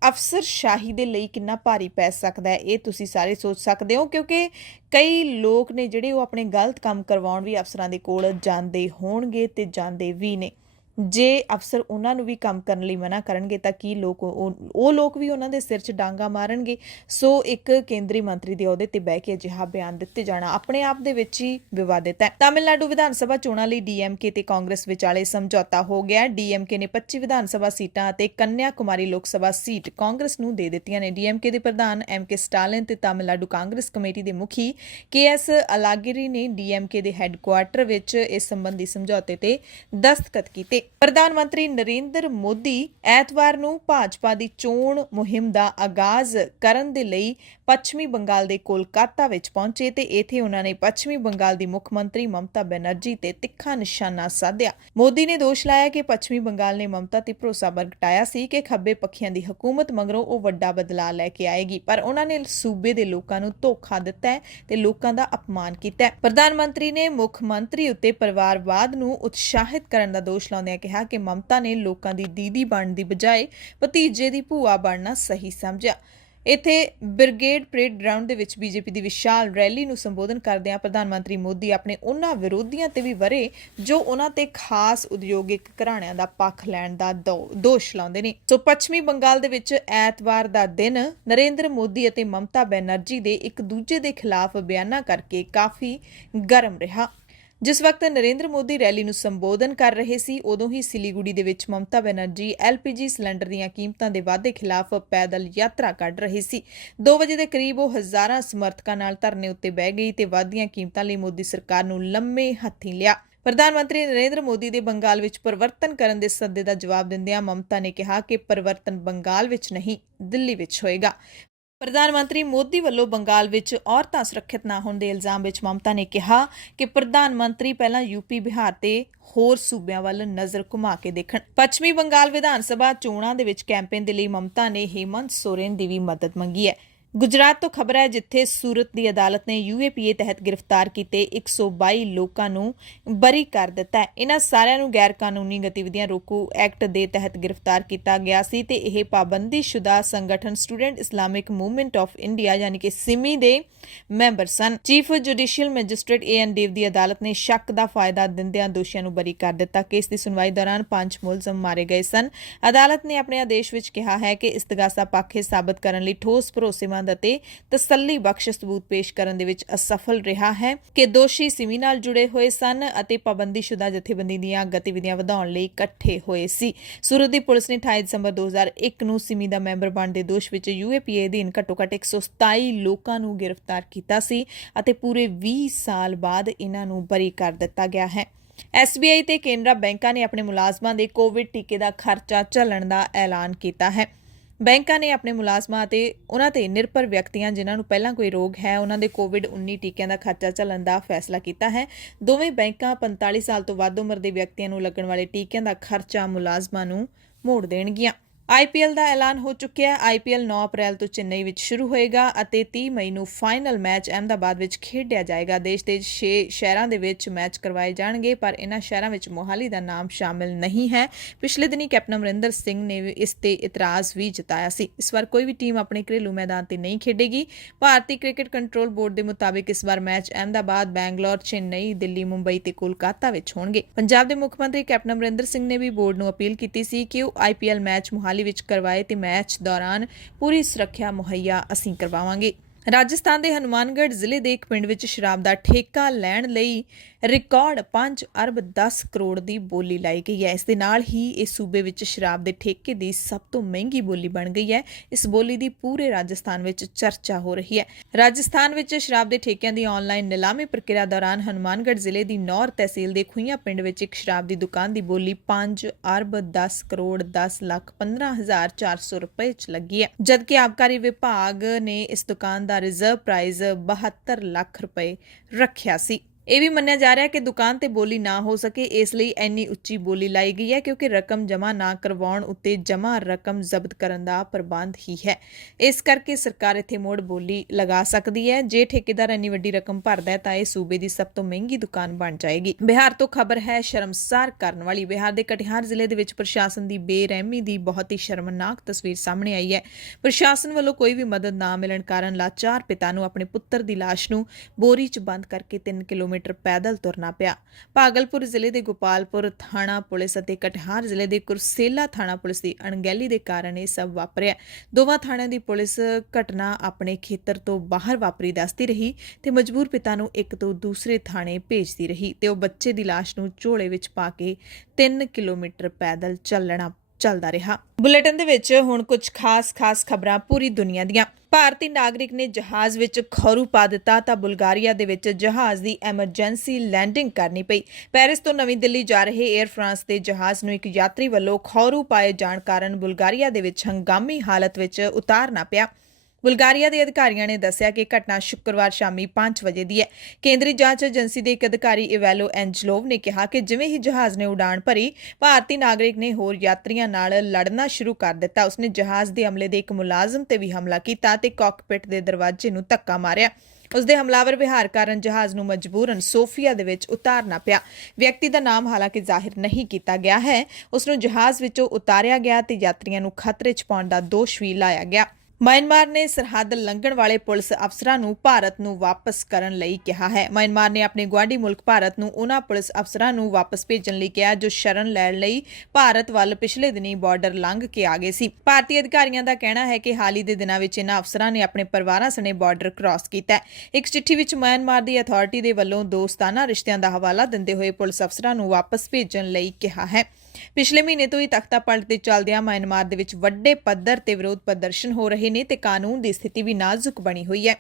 ਅਫਸਰਸ਼ਾਹੀ ਦੇ ਲਈ ਕਿੰਨਾ ਭਾਰੀ ਪੈ ਸਕਦਾ ਹੈ, ਇਹ ਤੁਸੀਂ ਸਾਰੇ ਸੋਚ ਸਕਦੇ ਹੋ, ਕਿਉਂਕਿ ਕਈ ਲੋਕ ਨੇ ਜਿਹੜੇ ਉਹ ਆਪਣੇ ਗਲਤ ਕੰਮ ਕਰਵਾਉਣ ਵੀ ਅਫਸਰਾਂ ਦੇ ਕੋਲ ਜਾਂਦੇ ਹੋਣਗੇ ਤੇ ਜਾਂਦੇ ਵੀ ਨੇ। ਜੇ ਅਫਸਰ ਉਹਨਾਂ ਨੂੰ ਵੀ ਕੰਮ ਕਰਨ ਲਈ ਮਨਾ ਕਰਨਗੇ ਤਾਂ ਕੀ ਉਹ ਲੋਕ ਵੀ ਉਹਨਾਂ ਦੇ ਸਿਰ 'ਚ ਡਾਂਗਾ ਮਾਰਨਗੇ। ਸੋ ਇੱਕ ਕੇਂਦਰੀ ਮੰਤਰੀ ਦੇ ਅਹੁਦੇ ਤੇ ਬਹਿ ਕੇ ਅਜਿਹਾ ਬਿਆਨ ਦਿੱਤੇ ਜਾਣਾ ਆਪਣੇ ਆਪ ਦੇ ਵਿੱਚ ਹੀ ਵਿਵਾਦਿਤ ਹੈ। ਤਾਮਿਲਨਾਡੂ ਵਿਧਾਨ ਸਭਾ ਚੋਣਾਂ ਲਈ DMK ਤੇ ਕਾਂਗਰਸ ਵਿਚਾਲੇ ਸਮਝੌਤਾ ਹੋ ਗਿਆ। DMK ਨੇ 25 ਵਿਧਾਨ ਸਭਾ ਸੀਟਾਂ ਅਤੇ ਕੰਨਿਆ ਕੁਮਾਰੀ ਲੋਕ ਸਭਾ ਸੀਟ ਕਾਂਗਰਸ ਨੂੰ ਦੇ ਦਿੱਤੀਆਂ ਨੇ। DMK ਦੇ ਪ੍ਰਧਾਨ MK ਸਟਾਲਿਨ ਤੇ ਤਾਮਿਲਨਾਡੂ ਕਾਂਗਰਸ ਕਮੇਟੀ ਦੇ ਮੁਖੀ KS ਅਲਾਗਿਰੀ ਨੇ DMK ਦੇ ਹੈੱਡਕੁਆਰਟਰ ਵਿੱਚ ਇਸ ਸੰਬੰਧੀ ਸਮਝੌਤੇ ਤੇ ਦਸਤਖਤ ਕੀਤੇ। ਪ੍ਰਧਾਨ ਮੰਤਰੀ ਨਰਿੰਦਰ ਮੋਦੀ ਐਤਵਾਰ ਨੂੰ ਭਾਜਪਾ ਦੀ ਚੋਣ ਮੁਹਿੰਮ ਦਾ ਆਗਾਜ਼ ਕਰਨ ਦੇ ਲਈ ਪੱਛਮੀ ਬੰਗਾਲ ਦੇ ਕੋਲਕਾਤਾ ਵਿੱਚ ਪਹੁੰਚੇ ਤੇ ਇੱਥੇ ਉਹਨਾਂ ਨੇ ਪੱਛਮੀ ਬੰਗਾਲ ਦੀ ਮੁੱਖ ਮੰਤਰੀ ਮਮਤਾ ਬੈਨਰਜੀ ਤੇ ਤਿੱਖਾ ਨਿਸ਼ਾਨਾ ਸਾਧਿਆ। ਮੋਦੀ ਨੇ ਦੋਸ਼ ਲਾਇਆ ਕਿ ਪੱਛਮੀ ਬੰਗਾਲ ਨੇ ਮਮਤਾ ਤੇ ਭਰੋਸਾ ਪ੍ਰਗਟਾਇਆ ਸੀ ਕਿ ਖੱਬੇ ਪੱਖੀਆਂ ਦੀ ਹਕੂਮਤ ਮਗਰੋਂ ਉਹ ਵੱਡਾ ਬਦਲਾਅ ਲੈ ਕੇ ਆਏਗੀ, ਪਰ ਉਹਨਾਂ ਨੇ ਸੂਬੇ ਦੇ ਲੋਕਾਂ ਨੂੰ ਧੋਖਾ ਦਿੱਤਾ ਹੈ ਤੇ ਲੋਕਾਂ ਦਾ ਅਪਮਾਨ ਕੀਤਾ ਹੈ। ਪ੍ਰਧਾਨ ਮੰਤਰੀ ਨੇ ਮੁੱਖ ਮੰਤਰੀ ਉੱਤੇ ਪਰਿਵਾਰਵਾਦ ਨੂੰ ਉਤਸ਼ਾਹਿਤ ਕਰਨ ਦਾ ਦੋਸ਼ ਲਾਉਂਦਿਆਂ ਕਿਹਾ ਕਿ ਮਮਤਾ ਨੇ ਲੋਕਾਂ ਦੀ ਦੀਦੀ ਬਣਨ ਦੀ ਬਜਾਏ ਭਤੀਜੇ ਦੀ ਭੂਆ ਬਣਨਾ ਸਹੀ ਸਮਝਿਆ। ਇੱਥੇ ਬ੍ਰਿਗੇਡ ਪਰੇਡ ਗਰਾਊਂਡ ਦੇ ਵਿੱਚ BJP ਦੀ ਵਿਸ਼ਾਲ ਰੈਲੀ ਨੂੰ ਸੰਬੋਧਨ ਕਰਦਿਆਂ ਪ੍ਰਧਾਨ ਮੰਤਰੀ ਮੋਦੀ ਆਪਣੇ ਉਹਨਾਂ ਵਿਰੋਧੀਆਂ ਤੇ ਵੀ ਵਰੇ ਜੋ ਉਹਨਾਂ ਤੇ ਖਾਸ ਉਦਯੋਗਿਕ ਘਰਾਣਿਆਂ ਦਾ ਪੱਖ ਲੈਣ ਦਾ ਦੋਸ਼ ਲਾਉਂਦੇ ਨੇ। ਸੋ ਪੱਛਮੀ ਬੰਗਾਲ ਦੇ ਵਿੱਚ ਐਤਵਾਰ ਦਾ ਦਿਨ ਨਰਿੰਦਰ ਮੋਦੀ ਅਤੇ ਮਮਤਾ ਬੈਨਰਜੀ ਦੇ ਇੱਕ ਦੂਜੇ ਦੇ ਖਿਲਾਫ ਬਿਆਨਾਂ ਕਰਕੇ ਕਾਫੀ ਗਰਮ ਰਿਹਾ। ਜਿਸ ਵਕਤ ਨਰਿੰਦਰ ਮੋਦੀ ਰੈਲੀ ਨੂੰ ਸੰਬੋਧਨ ਕਰ ਰਹੇ ਸੀ ਉਦੋਂ ਹੀ ਸਿਲੀਗੁੜੀ ਦੇ ਵਿੱਚ ਮਮਤਾ ਬੈਨਰਜੀ LPG ਸਿਲੰਡਰ ਦੀਆਂ ਕੀਮਤਾਂ ਦੇ ਵਾਧੇ ਖਿਲਾਫ ਪੈਦਲ ਯਾਤਰਾ ਕੱਢ ਰਹੀ ਸੀ। 2 ਵਜੇ ਦੇ ਕਰੀਬ ਉਹ ਹਜ਼ਾਰਾਂ ਸਮਰਥਕਾਂ ਨਾਲ ਧਰਨੇ ਉੱਤੇ ਬਹਿ ਗਈ ਤੇ ਵਾਧੀਆਂ ਕੀਮਤਾਂ ਲਈ ਮੋਦੀ ਸਰਕਾਰ ਨੂੰ ਲੰਮੇ ਹੱਥੀਂ ਲਿਆ। ਪ੍ਰਧਾਨ ਮੰਤਰੀ ਨਰਿੰਦਰ ਮੋਦੀ ਦੇ ਬੰਗਾਲ ਵਿੱਚ ਪਰਿਵਰਤਨ ਕਰਨ ਦੇ ਸੱਦੇ ਦਾ ਜਵਾਬ ਦਿੰਦਿਆਂ ਮਮਤਾ ਨੇ ਕਿਹਾ ਕਿ ਪਰਿਵਰਤਨ ਬੰਗਾਲ ਵਿੱਚ ਨਹੀਂ, ਦਿੱਲੀ ਵਿੱਚ ਹੋਏਗਾ। ਪ੍ਰਧਾਨ ਮੰਤਰੀ ਮੋਦੀ ਵੱਲੋਂ ਬੰਗਾਲ ਵਿੱਚ ਔਰਤਾਂ ਸੁਰੱਖਿਅਤ ਨਾ ਹੋਣ ਦੇ ਇਲਜ਼ਾਮ ਵਿੱਚ ਮਮਤਾ ਨੇ ਕਿਹਾ ਕਿ ਪ੍ਰਧਾਨ ਮੰਤਰੀ ਪਹਿਲਾਂ ਯੂਪੀ, ਬਿਹਾਰ ਤੇ ਹੋਰ ਸੂਬਿਆਂ ਵੱਲ ਨਜ਼ਰ ਘੁਮਾ ਕੇ ਦੇਖਣ। ਪੱਛਮੀ ਬੰਗਾਲ ਵਿਧਾਨ ਸਭਾ ਚੋਣਾਂ ਦੇ ਵਿੱਚ ਕੈਂਪੇਨ ਦੇ ਲਈ ਮਮਤਾ ਨੇ ਹੇਮੰਤ ਸੋਰੇਨ ਦੀ ਵੀ ਮਦਦ ਮੰਗੀ ਹੈ। ਗੁਜਰਾਤ ਤੋਂ ਖਬਰ ਹੈ ਜਿੱਥੇ ਸੂਰਤ ਦੀ ਅਦਾਲਤ ਨੇ UAPA ਤਹਿਤ ਗ੍ਰਿਫਤਾਰ ਕੀਤੇ 122 ਲੋਕਾਂ ਨੂੰ ਬਰੀ ਕਰ ਦਿੱਤਾ ਹੈ। ਇਹਨਾਂ ਸਾਰਿਆਂ ਨੂੰ ਗੈਰ ਕਾਨੂੰਨੀ ਗਤੀਵਿਧੀਆਂ ਰੋਕੂ ਐਕਟ ਦੇ ਤਹਿਤ ਗ੍ਰਿਫਤਾਰ ਕੀਤਾ ਗਿਆ ਸੀ ਤੇ ਇਹ ਪਾਬੰਦੀਸ਼ੁਦਾ ਸੰਗਠਨ Student Islamic Movement of India ਯਾਨੀ ਕਿ ਸਿਮੀ ਦੇ ਮੈਂਬਰ ਸਨ। Chief judicial magistrate AN Dev ਦੀ ਅਦਾਲਤ ਨੇ ਸ਼ੱਕ ਦਾ ਫਾਇਦਾ ਦਿੰਦਿਆਂ ਦੋਸ਼ੀਆਂ ਨੂੰ ਬਰੀ ਕਰ ਦਿੱਤਾ। ਕੇਸ ਦੀ ਸੁਣਵਾਈ ਦੌਰਾਨ 5 ਮੁਲਜ਼ਮ ਮਾਰੇ ਗਏ ਸਨ। ਅਦਾਲਤ ਨੇ ਆਪਣੇ ਆਦੇਸ਼ ਵਿੱਚ ਕਿਹਾ ਹੈ ਕਿ ਇਸਤਗਾਸਾ ਪੱਖ ਇਹ ਸਾਬਤ ਕਰਨ ਲਈ ਠੋਸ ਭਰੋਸੇਮੰਦ ਅਤੇ ਤਸੱਲੀ ਬਖਸ਼ ਸਬੂਤ ਪੇਸ਼ ਕਰਨ ਦੇ ਵਿੱਚ ਅਸਫਲ ਰਿਹਾ ਹੈ ਕਿ ਦੋਸ਼ੀ ਸਿਮੀ ਨਾਲ ਜੁੜੇ ਹੋਏ ਸਨ ਅਤੇ ਪਾਬੰਦੀਸ਼ੁਦਾ ਜਥੇਬੰਦੀ ਦੀਆਂ ਗਤੀਵਿਧੀਆਂ ਵਧਾਉਣ ਲਈ ਇਕੱਠੇ ਹੋਏ ਸੀ। ਸੂਰਤ ਦੀ ਪੁਲਿਸ ਨੇ 28 ਦਸੰਬਰ 2001 ਨੂੰ ਸਿਮੀ ਦਾ ਮੈਂਬਰ ਬਣਨ ਦੇ ਦੋਸ਼ ਵਿੱਚ UAPA ਅਧੀਨ ਘੱਟੋ-ਘੱਟ 127 ਲੋਕਾਂ ਨੂੰ ਗ੍ਰਿਫਤਾਰ ਕੀਤਾ ਸੀ ਅਤੇ ਪੂਰੇ 20 ਸਾਲ ਬਾਅਦ ਇਹਨਾਂ ਨੂੰ ਬਰੀ ਕਰ ਦਿੱਤਾ ਗਿਆ ਹੈ। SBI ਤੇ ਕੇਨਰਾ ਬੈਂਕਾਂ ਨੇ ਆਪਣੇ ਮੁਲਾਜ਼ਮਾਂ ਦੇ ਕੋਵਿਡ ਟੀਕੇ ਦਾ ਖਰਚਾ ਝੱਲਣ ਦਾ ਐਲਾਨ ਕੀਤਾ ਹੈ। ਬੈਂਕਾਂ ਨੇ ਆਪਣੇ ਮੁਲਾਜ਼ਮਾਂ ਅਤੇ ਉਹਨਾਂ ਤੇ ਨਿਰਭਰ ਵਿਅਕਤੀਆਂ ਜਿਨ੍ਹਾਂ ਨੂੰ ਪਹਿਲਾਂ ਕੋਈ ਰੋਗ ਹੈ ਉਹਨਾਂ ਦੇ COVID-19 ਟੀਕਿਆਂ ਦਾ ਖਰਚਾ ਝੱਲਣ ਦਾ ਫੈਸਲਾ ਕੀਤਾ ਹੈ। ਦੋਵੇਂ ਬੈਂਕਾਂ 45 ਸਾਲ ਤੋਂ ਵੱਧ ਉਮਰ ਦੇ ਵਿਅਕਤੀਆਂ ਨੂੰ ਲੱਗਣ ਵਾਲੇ ਟੀਕਿਆਂ ਦਾ ਖਰਚਾ ਮੁਲਾਜ਼ਮਾਂ ਨੂੰ ਮੋੜ ਦੇਣਗੀਆਂ। IPL ਦਾ ਐਲਾਨ ਹੋ ਚੁੱਕਿਆ ਹੈ। IPL 9 ਅਪ੍ਰੈਲ ਤੋਂ ਚੇਨਈ ਵਿੱਚ ਸ਼ੁਰੂ ਹੋਏਗਾ ਅਤੇ 30 ਮਈ ਨੂੰ ਫਾਈਨਲ ਮੈਚ ਅਹਿਮਦਾਬਾਦ ਵਿੱਚ ਖੇਡਿਆ ਜਾਏਗਾ। ਦੇਸ਼ ਦੇ 6 ਸ਼ਹਿਰਾਂ ਦੇ ਵਿੱਚ ਮੈਚ ਕਰਵਾਏ ਜਾਣਗੇ ਪਰ ਇਹਨਾਂ ਸ਼ਹਿਰਾਂ ਵਿੱਚ ਮੋਹਾਲੀ ਦਾ ਨਾਮ ਸ਼ਾਮਿਲ ਨਹੀਂ ਹੈ। ਪਿਛਲੇ ਦਿਨੀ ਕੈਪਟਨ ਅਮਰਿੰਦਰ ਸਿੰਘ ਨੇ ਇਸ ਤੇ ਇਤਰਾਜ਼ ਵੀ ਜਤਾਇਆ ਸੀ। ਇਸ ਵਾਰ ਕੋਈ ਵੀ ਟੀਮ ਆਪਣੇ ਘਰੇਲੂ ਮੈਦਾਨ ਤੇ ਨਹੀਂ ਖੇਡੇਗੀ। ਭਾਰਤੀ ਕ੍ਰਿਕਟ ਕੰਟਰੋਲ ਬੋਰਡ ਦੇ ਮੁਤਾਬਿਕ ਇਸ ਵਾਰ ਮੈਚ ਅਹਿਮਦਾਬਾਦ, ਬੈਂਗਲੌਰ, ਚੇਨਈ, ਦਿੱਲੀ, ਮੁੰਬਈ ਤੇ ਕੋਲਕਾਤਾ ਵਿੱਚ ਹੋਣਗੇ। ਪੰਜਾਬ ਦੇ ਮੁੱਖ ਮੰਤਰੀ ਕੈਪਟਨ ਅਮਰਿੰਦਰ ਸਿੰਘ ਨੇ ਵੀ ਬੋਰਡ ਨੂੰ ਅਪੀਲ ਕੀਤੀ ਸੀ ਕਿ ਉਹ IPL ਮੈਚ ਮੁਹਾਲੀ ਵਿੱਚ ਕਰਵਾਏ ਤੇ ਮੈਚ ਦੌਰਾਨ ਪੂਰੀ ਸੁਰੱਖਿਆ ਮੁਹੱਈਆ ਅਸੀਂ ਕਰਵਾਵਾਂਗੇ। ਰਾਜਸਥਾਨ ਦੇ ਹਨੂਮਾਨਗੜ੍ਹ ਜ਼ਿਲ੍ਹੇ ਦੇ ਇੱਕ ਪਿੰਡ ਵਿੱਚ ਸ਼ਰਾਬ ਦਾ ਠੇਕਾ ਲੈਣ ਲਈ ਰਿਕਾਰਡ 5 ਅਰਬ 10 ਕਰੋੜ ਦੀ ਬੋਲੀ ਲਾਈ ਗਈ ਹੈ। ਇਸ ਦੇ ਨਾਲ ਹੀ ਇਸ ਸੂਬੇ ਵਿੱਚ ਸ਼ਰਾਬ ਦੇ ਠੇਕੇ ਦੀ ਸਭ ਤੋਂ ਮਹਿੰਗੀ ਬੋਲੀ ਬਣ ਗਈ ਹੈ। ਇਸ ਬੋਲੀ ਦੀ ਪੂਰੇ ਰਾਜਸਥਾਨ ਵਿੱਚ ਚਰਚਾ ਹੋ ਰਹੀ ਹੈ। ਰਾਜਸਥਾਨ ਵਿੱਚ ਸ਼ਰਾਬ ਦੇ ਠੇਕਿਆਂ ਦੀ ਆਨਲਾਈਨ ਨਿਲਾਮੀ ਪ੍ਰਕਿਰਿਆ ਦੌਰਾਨ ਹਨੂਮਾਨਗੜ੍ਹ ਜ਼ਿਲ੍ਹੇ ਦੀ ਨੌਰ ਤਹਿਸੀਲ ਦੇ ਖੂਈਆਂ ਪਿੰਡ ਵਿੱਚ ਇੱਕ ਸ਼ਰਾਬ ਦੀ ਦੁਕਾਨ ਦੀ ਬੋਲੀ 5 ਅਰਬ 10 ਕਰੋੜ 10 ਲੱਖ 15,400 ਰੁਪਏ 'ਚ ਲੱਗੀ ਹੈ, ਜਦਕਿ ਆਬਕਾਰੀ ਵਿਭਾਗ ਨੇ ਇਸ ਦੁਕਾਨ ਦਾ ਰਿਜ਼ਰਵ ਪ੍ਰਾਈਜ਼ 72 ਲੱਖ ਰੁਪਏ ਰੱਖਿਆ ਸੀ। ਇਹ ਵੀ ਮੰਨਿਆ ਜਾ ਰਿਹਾ ਹੈ ਕਿ ਦੁਕਾਨ ਤੇ ਬੋਲੀ ਨਾ ਹੋ ਸਕੇ ਇਸ ਲਈ ਇੰਨੀ ਉੱਚੀ ਬੋਲੀ ਲਾਈ ਗਈ ਹੈ ਕਿਉਂਕਿ ਰਕਮ ਜਮ੍ਹਾਂ ਨਾ ਕਰਵਾਉਣ ਉੱਤੇ ਜਮ੍ਹਾਂ ਰਕਮ ਜ਼ਬਤ ਕਰਨ ਦਾ ਪ੍ਰਬੰਧ ਹੀ ਹੈ। ਇਸ ਕਰਕੇ ਸਰਕਾਰ ਇੱਥੇ ਮੁੜ ਬੋਲੀ ਲਗਾ ਸਕਦੀ ਹੈ। ਜੇ ਠੇਕੇਦਾਰ ਇੰਨੀ ਵੱਡੀ ਰਕਮ ਭਰਦਾ ਹੈ ਤਾਂ ਇਹ ਸੂਬੇ ਦੀ ਸਭ ਤੋਂ ਮਹਿੰਗੀ ਦੁਕਾਨ ਬਣ ਜਾਏਗੀ। ਬਿਹਾਰ ਤੋਂ ਖਬਰ ਹੈ ਸ਼ਰਮਸਾਰ ਕਰਨ ਵਾਲੀ। ਬਿਹਾਰ ਦੇ ਕਟਿਹਾਰ ਜ਼ਿਲ੍ਹੇ ਦੇ ਵਿੱਚ ਪ੍ਰਸ਼ਾਸਨ ਦੀ ਬੇਰਹਿਮੀ ਦੀ ਬਹੁਤ ਹੀ ਸ਼ਰਮਨਾਕ ਤਸਵੀਰ ਸਾਹਮਣੇ ਆਈ ਹੈ। ਪ੍ਰਸ਼ਾਸਨ ਵੱਲੋਂ ਕੋਈ ਵੀ ਮਦਦ ਨਾ ਮਿਲਣ ਕਾਰਨ ਲਾਚਾਰ ਪਿਤਾ ਨੂੰ ਆਪਣੇ ਪੁੱਤਰ ਦੀ ਲਾਸ਼ ਨੂੰ ਬੋਰੀ 'ਚ ਬੰਦ ਕਰਕੇ 3 ਕਿਲੋਮੀਟਰ ਪੈਦਲ ਤੁਰਨਾ ਪਿਆ। ਭਾਗਲਪੁਰ ਜ਼ਿਲ੍ਹੇ ਦੇ ਗੋਪਾਲਪੁਰ ਥਾਣਾ ਪੁਲਿਸ ਅਤੇ ਕਟਿਹਾਰ ਜ਼ਿਲ੍ਹੇ ਦੇ ਕੁਰਸੇਲਾ ਥਾਣਾ ਪੁਲਿਸ ਦੀ ਅਣਗਹਿਲੀ ਦੇ ਕਾਰਨ ਇਹ ਸਭ ਵਾਪਰਿਆ। ਦੋਵਾਂ ਥਾਣਿਆਂ ਦੀ ਪੁਲਿਸ ਘਟਨਾ ਆਪਣੇ ਖੇਤਰ ਤੋਂ ਬਾਹਰ ਵਾਪਰੀ ਦੱਸਦੀ ਰਹੀ ਤੇ ਮਜਬੂਰ ਪਿਤਾ ਨੂੰ ਇੱਕ ਤੋਂ ਦੂਸਰੇ ਥਾਣੇ ਭੇਜਦੀ ਰਹੀ ਤੇ ਉਹ ਬੱਚੇ ਦੀ ਲਾਸ਼ ਨੂੰ ਝੋਲੇ ਵਿੱਚ ਪਾ ਕੇ 3 ਕਿਲੋਮੀਟਰ ਪੈਦਲ ਚੱਲਦਾ ਰਿਹਾ। ਬੁਲੇਟਿਨ ਦੇ ਵਿੱਚ ਹੁਣ ਕੁਝ ਖਾਸ ਖਬਰਾਂ ਪੂਰੀ ਦੁਨੀਆ ਦੀਆਂ। ਭਾਰਤੀ ਨਾਗਰਿਕ ਨੇ ਜਹਾਜ਼ ਵਿੱਚ ਖੌਰੂ ਪਾ ਦਿੱਤਾ ਤਾਂ ਬੁਲਗਾਰੀਆ ਦੇ ਵਿੱਚ ਜਹਾਜ਼ ਦੀ ਐਮਰਜੈਂਸੀ ਲੈਂਡਿੰਗ ਕਰਨੀ ਪਈ। ਪੈਰਿਸ ਤੋਂ ਨਵੀਂ ਦਿੱਲੀ ਜਾ ਰਹੇ 에ਅਰ ਫਰਾਂਸ ਦੇ ਜਹਾਜ਼ ਨੂੰ ਇੱਕ ਯਾਤਰੀ ਵੱਲੋਂ ਖੌਰੂ ਪਾਏ ਜਾਣ ਕਾਰਨ ਬੁਲਗਾਰੀਆ ਦੇ ਵਿੱਚ ਹੰਗਾਮੀ ਹਾਲਤ ਵਿੱਚ ਉਤਾਰਨਾ ਪਿਆ। ਬੁਲਗਾਰੀਆ ਦੇ ਅਧਿਕਾਰੀਆਂ ਨੇ ਦੱਸਿਆ ਕਿ ਘਟਨਾ ਸ਼ੁੱਕਰਵਾਰ ਸ਼ਾਮੀ 5 ਵਜੇ ਦੀ ਹੈ। ਕੇਂਦਰੀ ਜਾਂਚ ਏਜੰਸੀ ਦੇ ਇੱਕ ਅਧਿਕਾਰੀ ਇਵੈਲੋ ਐਂਜਲੋਵ ਨੇ ਕਿਹਾ ਕਿ ਜਿਵੇਂ ਹੀ ਜਹਾਜ਼ ਨੇ ਉਡਾਣ ਭਰੀ, ਭਾਰਤੀ ਨਾਗਰਿਕ ਨੇ ਹੋਰ ਯਾਤਰੀਆਂ ਨਾਲ ਲੜਨਾ ਸ਼ੁਰੂ ਕਰ ਦਿੱਤਾ। ਉਸਨੇ ਜਹਾਜ਼ ਦੇ ਅਮਲੇ ਦੇ ਇੱਕ ਮੁਲਾਜ਼ਮ ਤੇ ਵੀ ਹਮਲਾ ਕੀਤਾ ਤੇ ਕਾਕਪਿਟ ਦੇ ਦਰਵਾਜ਼ੇ ਨੂੰ ਧੱਕਾ ਮਾਰਿਆ। ਉਸਦੇ ਹਮਲਾਵਰ ਵਿਹਾਰ ਕਾਰਨ ਜਹਾਜ਼ ਨੂੰ ਮਜਬੂਰਨ ਸੋਫੀਆ ਦੇ ਵਿੱਚ ਉਤਾਰਨਾ ਪਿਆ। ਵਿਅਕਤੀ ਦਾ ਨਾਮ ਹਾਲਾਂਕਿ ਜ਼ਾਹਿਰ ਨਹੀਂ ਕੀਤਾ ਗਿਆ ਹੈ। ਉਸ ਨੂੰ ਜਹਾਜ਼ ਵਿੱਚੋਂ ਉਤਾਰਿਆ ਗਿਆ ਤੇ ਯਾਤਰੀਆਂ ਨੂੰ ਖਤਰੇ 'ਚ ਪਾਉਣ ਦਾ ਦੋਸ਼ ਵੀ ਲਾਇਆ ਗਿਆ। म्यांमार ने सरहद लंघण वाले पुलिस अफसरां ਨੂੰ ਭਾਰਤ ਨੂੰ ਵਾਪਸ ਕਰਨ ਲਈ ਕਿਹਾ ਹੈ। म्यांमार ਨੇ ਆਪਣੇ ਗੁਆਂਢੀ ਮੁਲਕ ਭਾਰਤ ਨੂੰ ਉਹਨਾਂ ਪੁਲਿਸ ਅਫਸਰਾਂ ਨੂੰ ਵਾਪਸ ਭੇਜਣ ਲਈ ਕਿਹਾ ਜੋ ਸ਼ਰਨ ਲੈਣ ਲਈ ਭਾਰਤ ਵੱਲ ਪਿਛਲੇ ਦਿਨੀ ਬਾਰਡਰ ਲੰਘ ਕੇ ਆ ਗਏ ਸੀ। ਭਾਰਤੀ ਅਧਿਕਾਰੀਆਂ ਦਾ ਕਹਿਣਾ ਹੈ ਕਿ ਹਾਲ ਹੀ ਦੇ ਦਿਨਾਂ ਵਿੱਚ ਇਹਨਾਂ ਅਫਸਰਾਂ ਨੇ ਆਪਣੇ ਪਰਿਵਾਰਾਂ ਸਣੇ ਬਾਰਡਰ ਕ੍ਰਾਸ ਕੀਤਾ ਹੈ। ਇੱਕ ਚਿੱਠੀ ਵਿੱਚ म्यांमार ਦੀ ਅਥਾਰਟੀ ਦੇ ਵੱਲੋਂ ਦੋਸਤਾਨਾ ਰਿਸ਼ਤਿਆਂ ਦਾ ਹਵਾਲਾ ਦਿੰਦੇ ਹੋਏ ਪੁਲਿਸ ਅਫਸਰਾਂ ਨੂੰ ਵਾਪਸ ਭੇਜਣ ਲਈ ਕਿਹਾ ਹੈ। ਪਿਛਲੇ ਮਹੀਨੇ ਤੋਂ ਹੀ ਤਖਤਾ ਪਲਟ ਦੇ ਚੱਲਦਿਆਂ म्यांमार ਦੇ ਵਿੱਚ ਵੱਡੇ ਪੱਧਰ ਤੇ ਵਿਰੋਧ ਪ੍ਰਦਰਸ਼ਨ ਹੋ ਰਹੇ ਨੇ ਤੇ ਕਾਨੂੰਨ ਦੀ ਸਥਿਤੀ ਵੀ ਨਾਜ਼ੁਕ ਬਣੀ ਹੋਈ ਹੈ।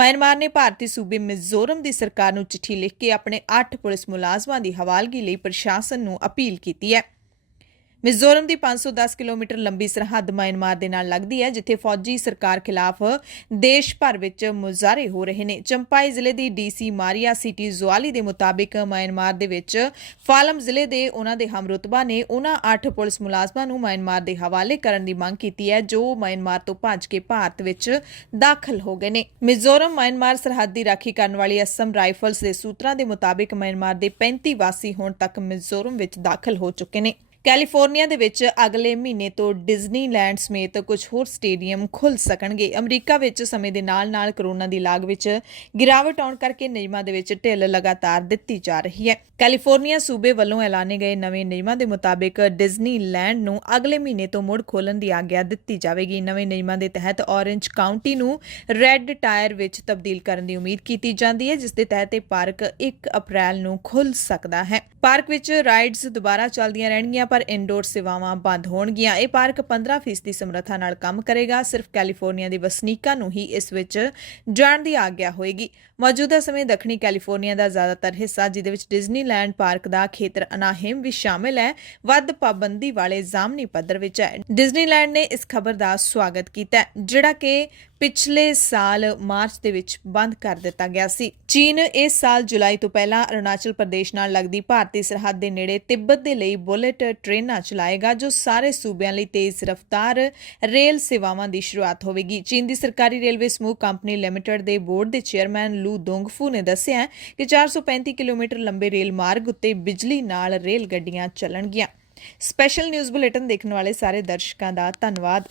म्यांमार ਨੇ ਭਾਰਤੀ ਸੂਬੇ ਮਿਜ਼ੋਰਮ ਦੀ ਸਰਕਾਰ ਨੂੰ ਚਿੱਠੀ ਲਿਖ ਕੇ ਆਪਣੇ 8 ਪੁਲਿਸ ਮੁਲਾਜ਼ਮਾਂ ਦੀ ਹਵਾਲਗੀ ਲਈ ਪ੍ਰਸ਼ਾਸਨ ਨੂੰ ਅਪੀਲ ਕੀਤੀ ਹੈ। ਮਿਜ਼ੋਰਮ ਦੀ 510 ਕਿਲੋਮੀਟਰ ਲੰਬੀ ਸਰਹੱਦ म्यांमार ਦੇ ਨਾਲ ਲੱਗਦੀ ਹੈ, ਜਿੱਥੇ ਫੌਜੀ ਸਰਕਾਰ ਖਿਲਾਫ ਦੇਸ਼ ਭਰ ਵਿੱਚ ਮੁਜ਼ਾਹਰੇ ਹੋ ਰਹੇ ਨੇ। ਚੰਪਾਈ ਜ਼ਿਲ੍ਹੇ ਦੀ ਡੀਸੀ ਮਾਰੀਆ ਸਿਟੀ ਜ਼ੁਆਲੀ ਦੇ ਮੁਤਾਬਿਕ म्यांमार ਦੇ ਵਿੱਚ ਫਾਲਮ ਜ਼ਿਲ੍ਹੇ ਦੇ ਉਹਨਾਂ ਦੇ ਹਮਰੁਤਬਾ ਨੇ ਉਹਨਾਂ 8 ਪੁਲਿਸ ਮੁਲਾਜ਼ਮਾਂ ਨੂੰ म्यांमार ਦੇ ਹਵਾਲੇ ਕਰਨ ਦੀ ਮੰਗ ਕੀਤੀ ਹੈ ਜੋ म्यांमार ਤੋਂ ਭੱਜ ਕੇ ਭਾਰਤ ਵਿੱਚ ਦਾਖਲ ਹੋ ਗਏ ਨੇ। ਮਿਜ਼ੋਰਮ म्यांमार ਸਰਹੱਦ ਦੀ ਰਾਖੀ ਕਰਨ ਵਾਲੀ ਅਸਮ ਰਾਈਫਲਸ ਦੇ ਸੂਤਰਾਂ ਦੇ ਮੁਤਾਬਿਕ म्यांमार ਦੇ 35 ਵਾਸੀ ਹੁਣ ਤੱਕ ਮਿਜ਼ੋਰਮ ਵਿੱਚ ਦਾਖਲ ਹੋ ਚੁੱਕੇ ਨੇ। ਕੈਲੀਫੋਰਨੀਆ ਦੇ ਵਿੱਚ ਅਗਲੇ ਮਹੀਨੇ ਤੋਂ ਡਿਜ਼ਨੀਲੈਂਡ ਸਮੇਤ ਕੁਝ ਹੋਰ ਸਟੇਡੀਅਮ ਖੁੱਲ੍ਹ ਸਕਣਗੇ। ਅਮਰੀਕਾ ਵਿੱਚ ਸਮੇਂ ਦੇ ਨਾਲ-ਨਾਲ ਕਰੋਨਾ ਦੀ ਲਾਗ ਵਿੱਚ ਗਿਰਾਵਟ ਆਉਣ ਕਰਕੇ ਨਿਯਮਾਂ ਦੇ ਵਿੱਚ ਢਿੱਲ ਲਗਾਤਾਰ ਦਿੱਤੀ ਜਾ ਰਹੀ ਹੈ। ਕੈਲੀਫੋਰਨੀਆ ਸੂਬੇ ਵੱਲੋਂ ਐਲਾਨੇ ਗਏ ਨਵੇਂ ਨਿਯਮਾਂ ਦੇ ਮੁਤਾਬਿਕ ਡਿਜ਼ਨੀਲੈਂਡ ਨੂੰ ਅਗਲੇ ਮਹੀਨੇ ਤੋਂ ਮੁੜ ਖੋਲ੍ਹਣ ਦੀ ਆਗਿਆ ਦਿੱਤੀ ਜਾਵੇਗੀ। ਨਵੇਂ ਨਿਯਮਾਂ ਦੇ ਤਹਿਤ ਔਰੇਂਜ ਕਾਉਂਟੀ ਨੂੰ ਰੈੱਡ ਟਾਇਰ ਵਿੱਚ ਤਬਦੀਲ ਕਰਨ ਦੀ ਉਮੀਦ ਕੀਤੀ ਜਾਂਦੀ ਹੈ, ਜਿਸ ਦੇ ਤਹਿਤ ਇਹ ਪਾਰਕ 1 ਅਪ੍ਰੈਲ ਨੂੰ ਖੁੱਲ੍ਹ ਸਕਦਾ ਹੈ। ਪਾਰਕ ਵਿੱਚ ਰਾਈਡਸ ਦੁਬਾਰਾ ਚੱਲਦੀਆਂ ਰਹਿਣਗੀਆਂ ਪਰ ਇਨਡੋਰ ਸੇਵਾਵਾਂ ਬੰਦ ਹੋਣਗੀਆਂ। ਇਹ ਪਾਰਕ 15% ਦੀ ਸਮਰੱਥਾ ਨਾਲ ਕੰਮ ਕਰੇਗਾ। ਸਿਰਫ ਕੈਲੀਫੋਰਨੀਆ ਦੇ ਵਸਨੀਕਾਂ ਨੂੰ ਹੀ ਇਸ ਵਿੱਚ ਜਾਣ ਦੀ ਆਗਿਆ ਹੋਏਗੀ। ਮੌਜੂਦਾ ਸਮੇਂ ਦੱਖਣੀ ਕੈਲੀਫੋਰਨੀਆ ਦਾ ਜ਼ਿਆਦਾਤਰ ਹਿੱਸਾ, ਜਿਹਦੇ ਵਿੱਚ ਡਿਜ਼ਨੀਲੈਂਡ ਪਾਰਕ ਦਾ ਖੇਤਰ ਅਨਾਹਿਮ ਵੀ ਸ਼ਾਮਿਲ ਹੈ, ਵੱਧ ਪਾਬੰਦੀ ਵਾਲੇ ਜ਼ਾਮਨੀ ਪੱਧਰ ਵਿੱਚ ਹੈ। ਡਿਜ਼ਨੀਲੈਂਡ ਨੇ ਇਸ ਖਬਰ ਦਾ ਸਵਾਗਤ ਕੀਤਾ, ਜਿਹੜਾ ਕਿ ਪਿਛਲੇ ਸਾਲ ਮਾਰਚ ਦੇ ਵਿੱਚ ਬੰਦ ਕਰ ਦਿੱਤਾ ਗਿਆ ਸੀ। ਚੀਨ ਇਸ ਸਾਲ ਜੁਲਾਈ ਤੋਂ ਪਹਿਲਾਂ ਅਰੁਣਾਚਲ ਪ੍ਰਦੇਸ਼ ਨਾਲ ਲੱਗਦੀ ਭਾਰਤੀ ਸਰਹੱਦ ਦੇ ਨੇੜੇ ਤਿੱਬਤ ਦੇ ਲਈ ਬੁਲੇਟ ਟ੍ਰੇਨਾਂ ਚਲਾਏਗਾ, ਜੋ ਸਾਰੇ ਸੂਬਿਆਂ ਲਈ ਤੇਜ਼ ਰਫ਼ਤਾਰ ਰੇਲ ਸੇਵਾਵਾਂ ਦੀ ਸ਼ੁਰੂਆਤ ਹੋਵੇਗੀ। ਚੀਨ ਦੀ ਸਰਕਾਰੀ ਰੇਲਵੇ ਸਮੂਹ ਕੰਪਨੀ ਲਿਮਟਿਡ ਦੇ ਬੋਰਡ ਦੇ ਚੇਅਰਮੈਨ ਲੂ ਦੋਂਗਫੂ ਨੇ ਦੱਸਿਆ ਕਿ 435 ਕਿਲੋਮੀਟਰ ਲੰਬੇ ਰੇਲ ਮਾਰਗ ਉੱਤੇ ਬਿਜਲੀ ਨਾਲ ਰੇਲ ਗੱਡੀਆਂ ਚੱਲਣਗੀਆਂ। ਸਪੈਸ਼ਲ ਨਿਊਜ਼ ਬੁਲੇਟਿਨ ਦੇਖਣ ਵਾਲੇ ਸਾਰੇ ਦਰਸ਼ਕਾਂ ਦਾ ਧੰਨਵਾਦ।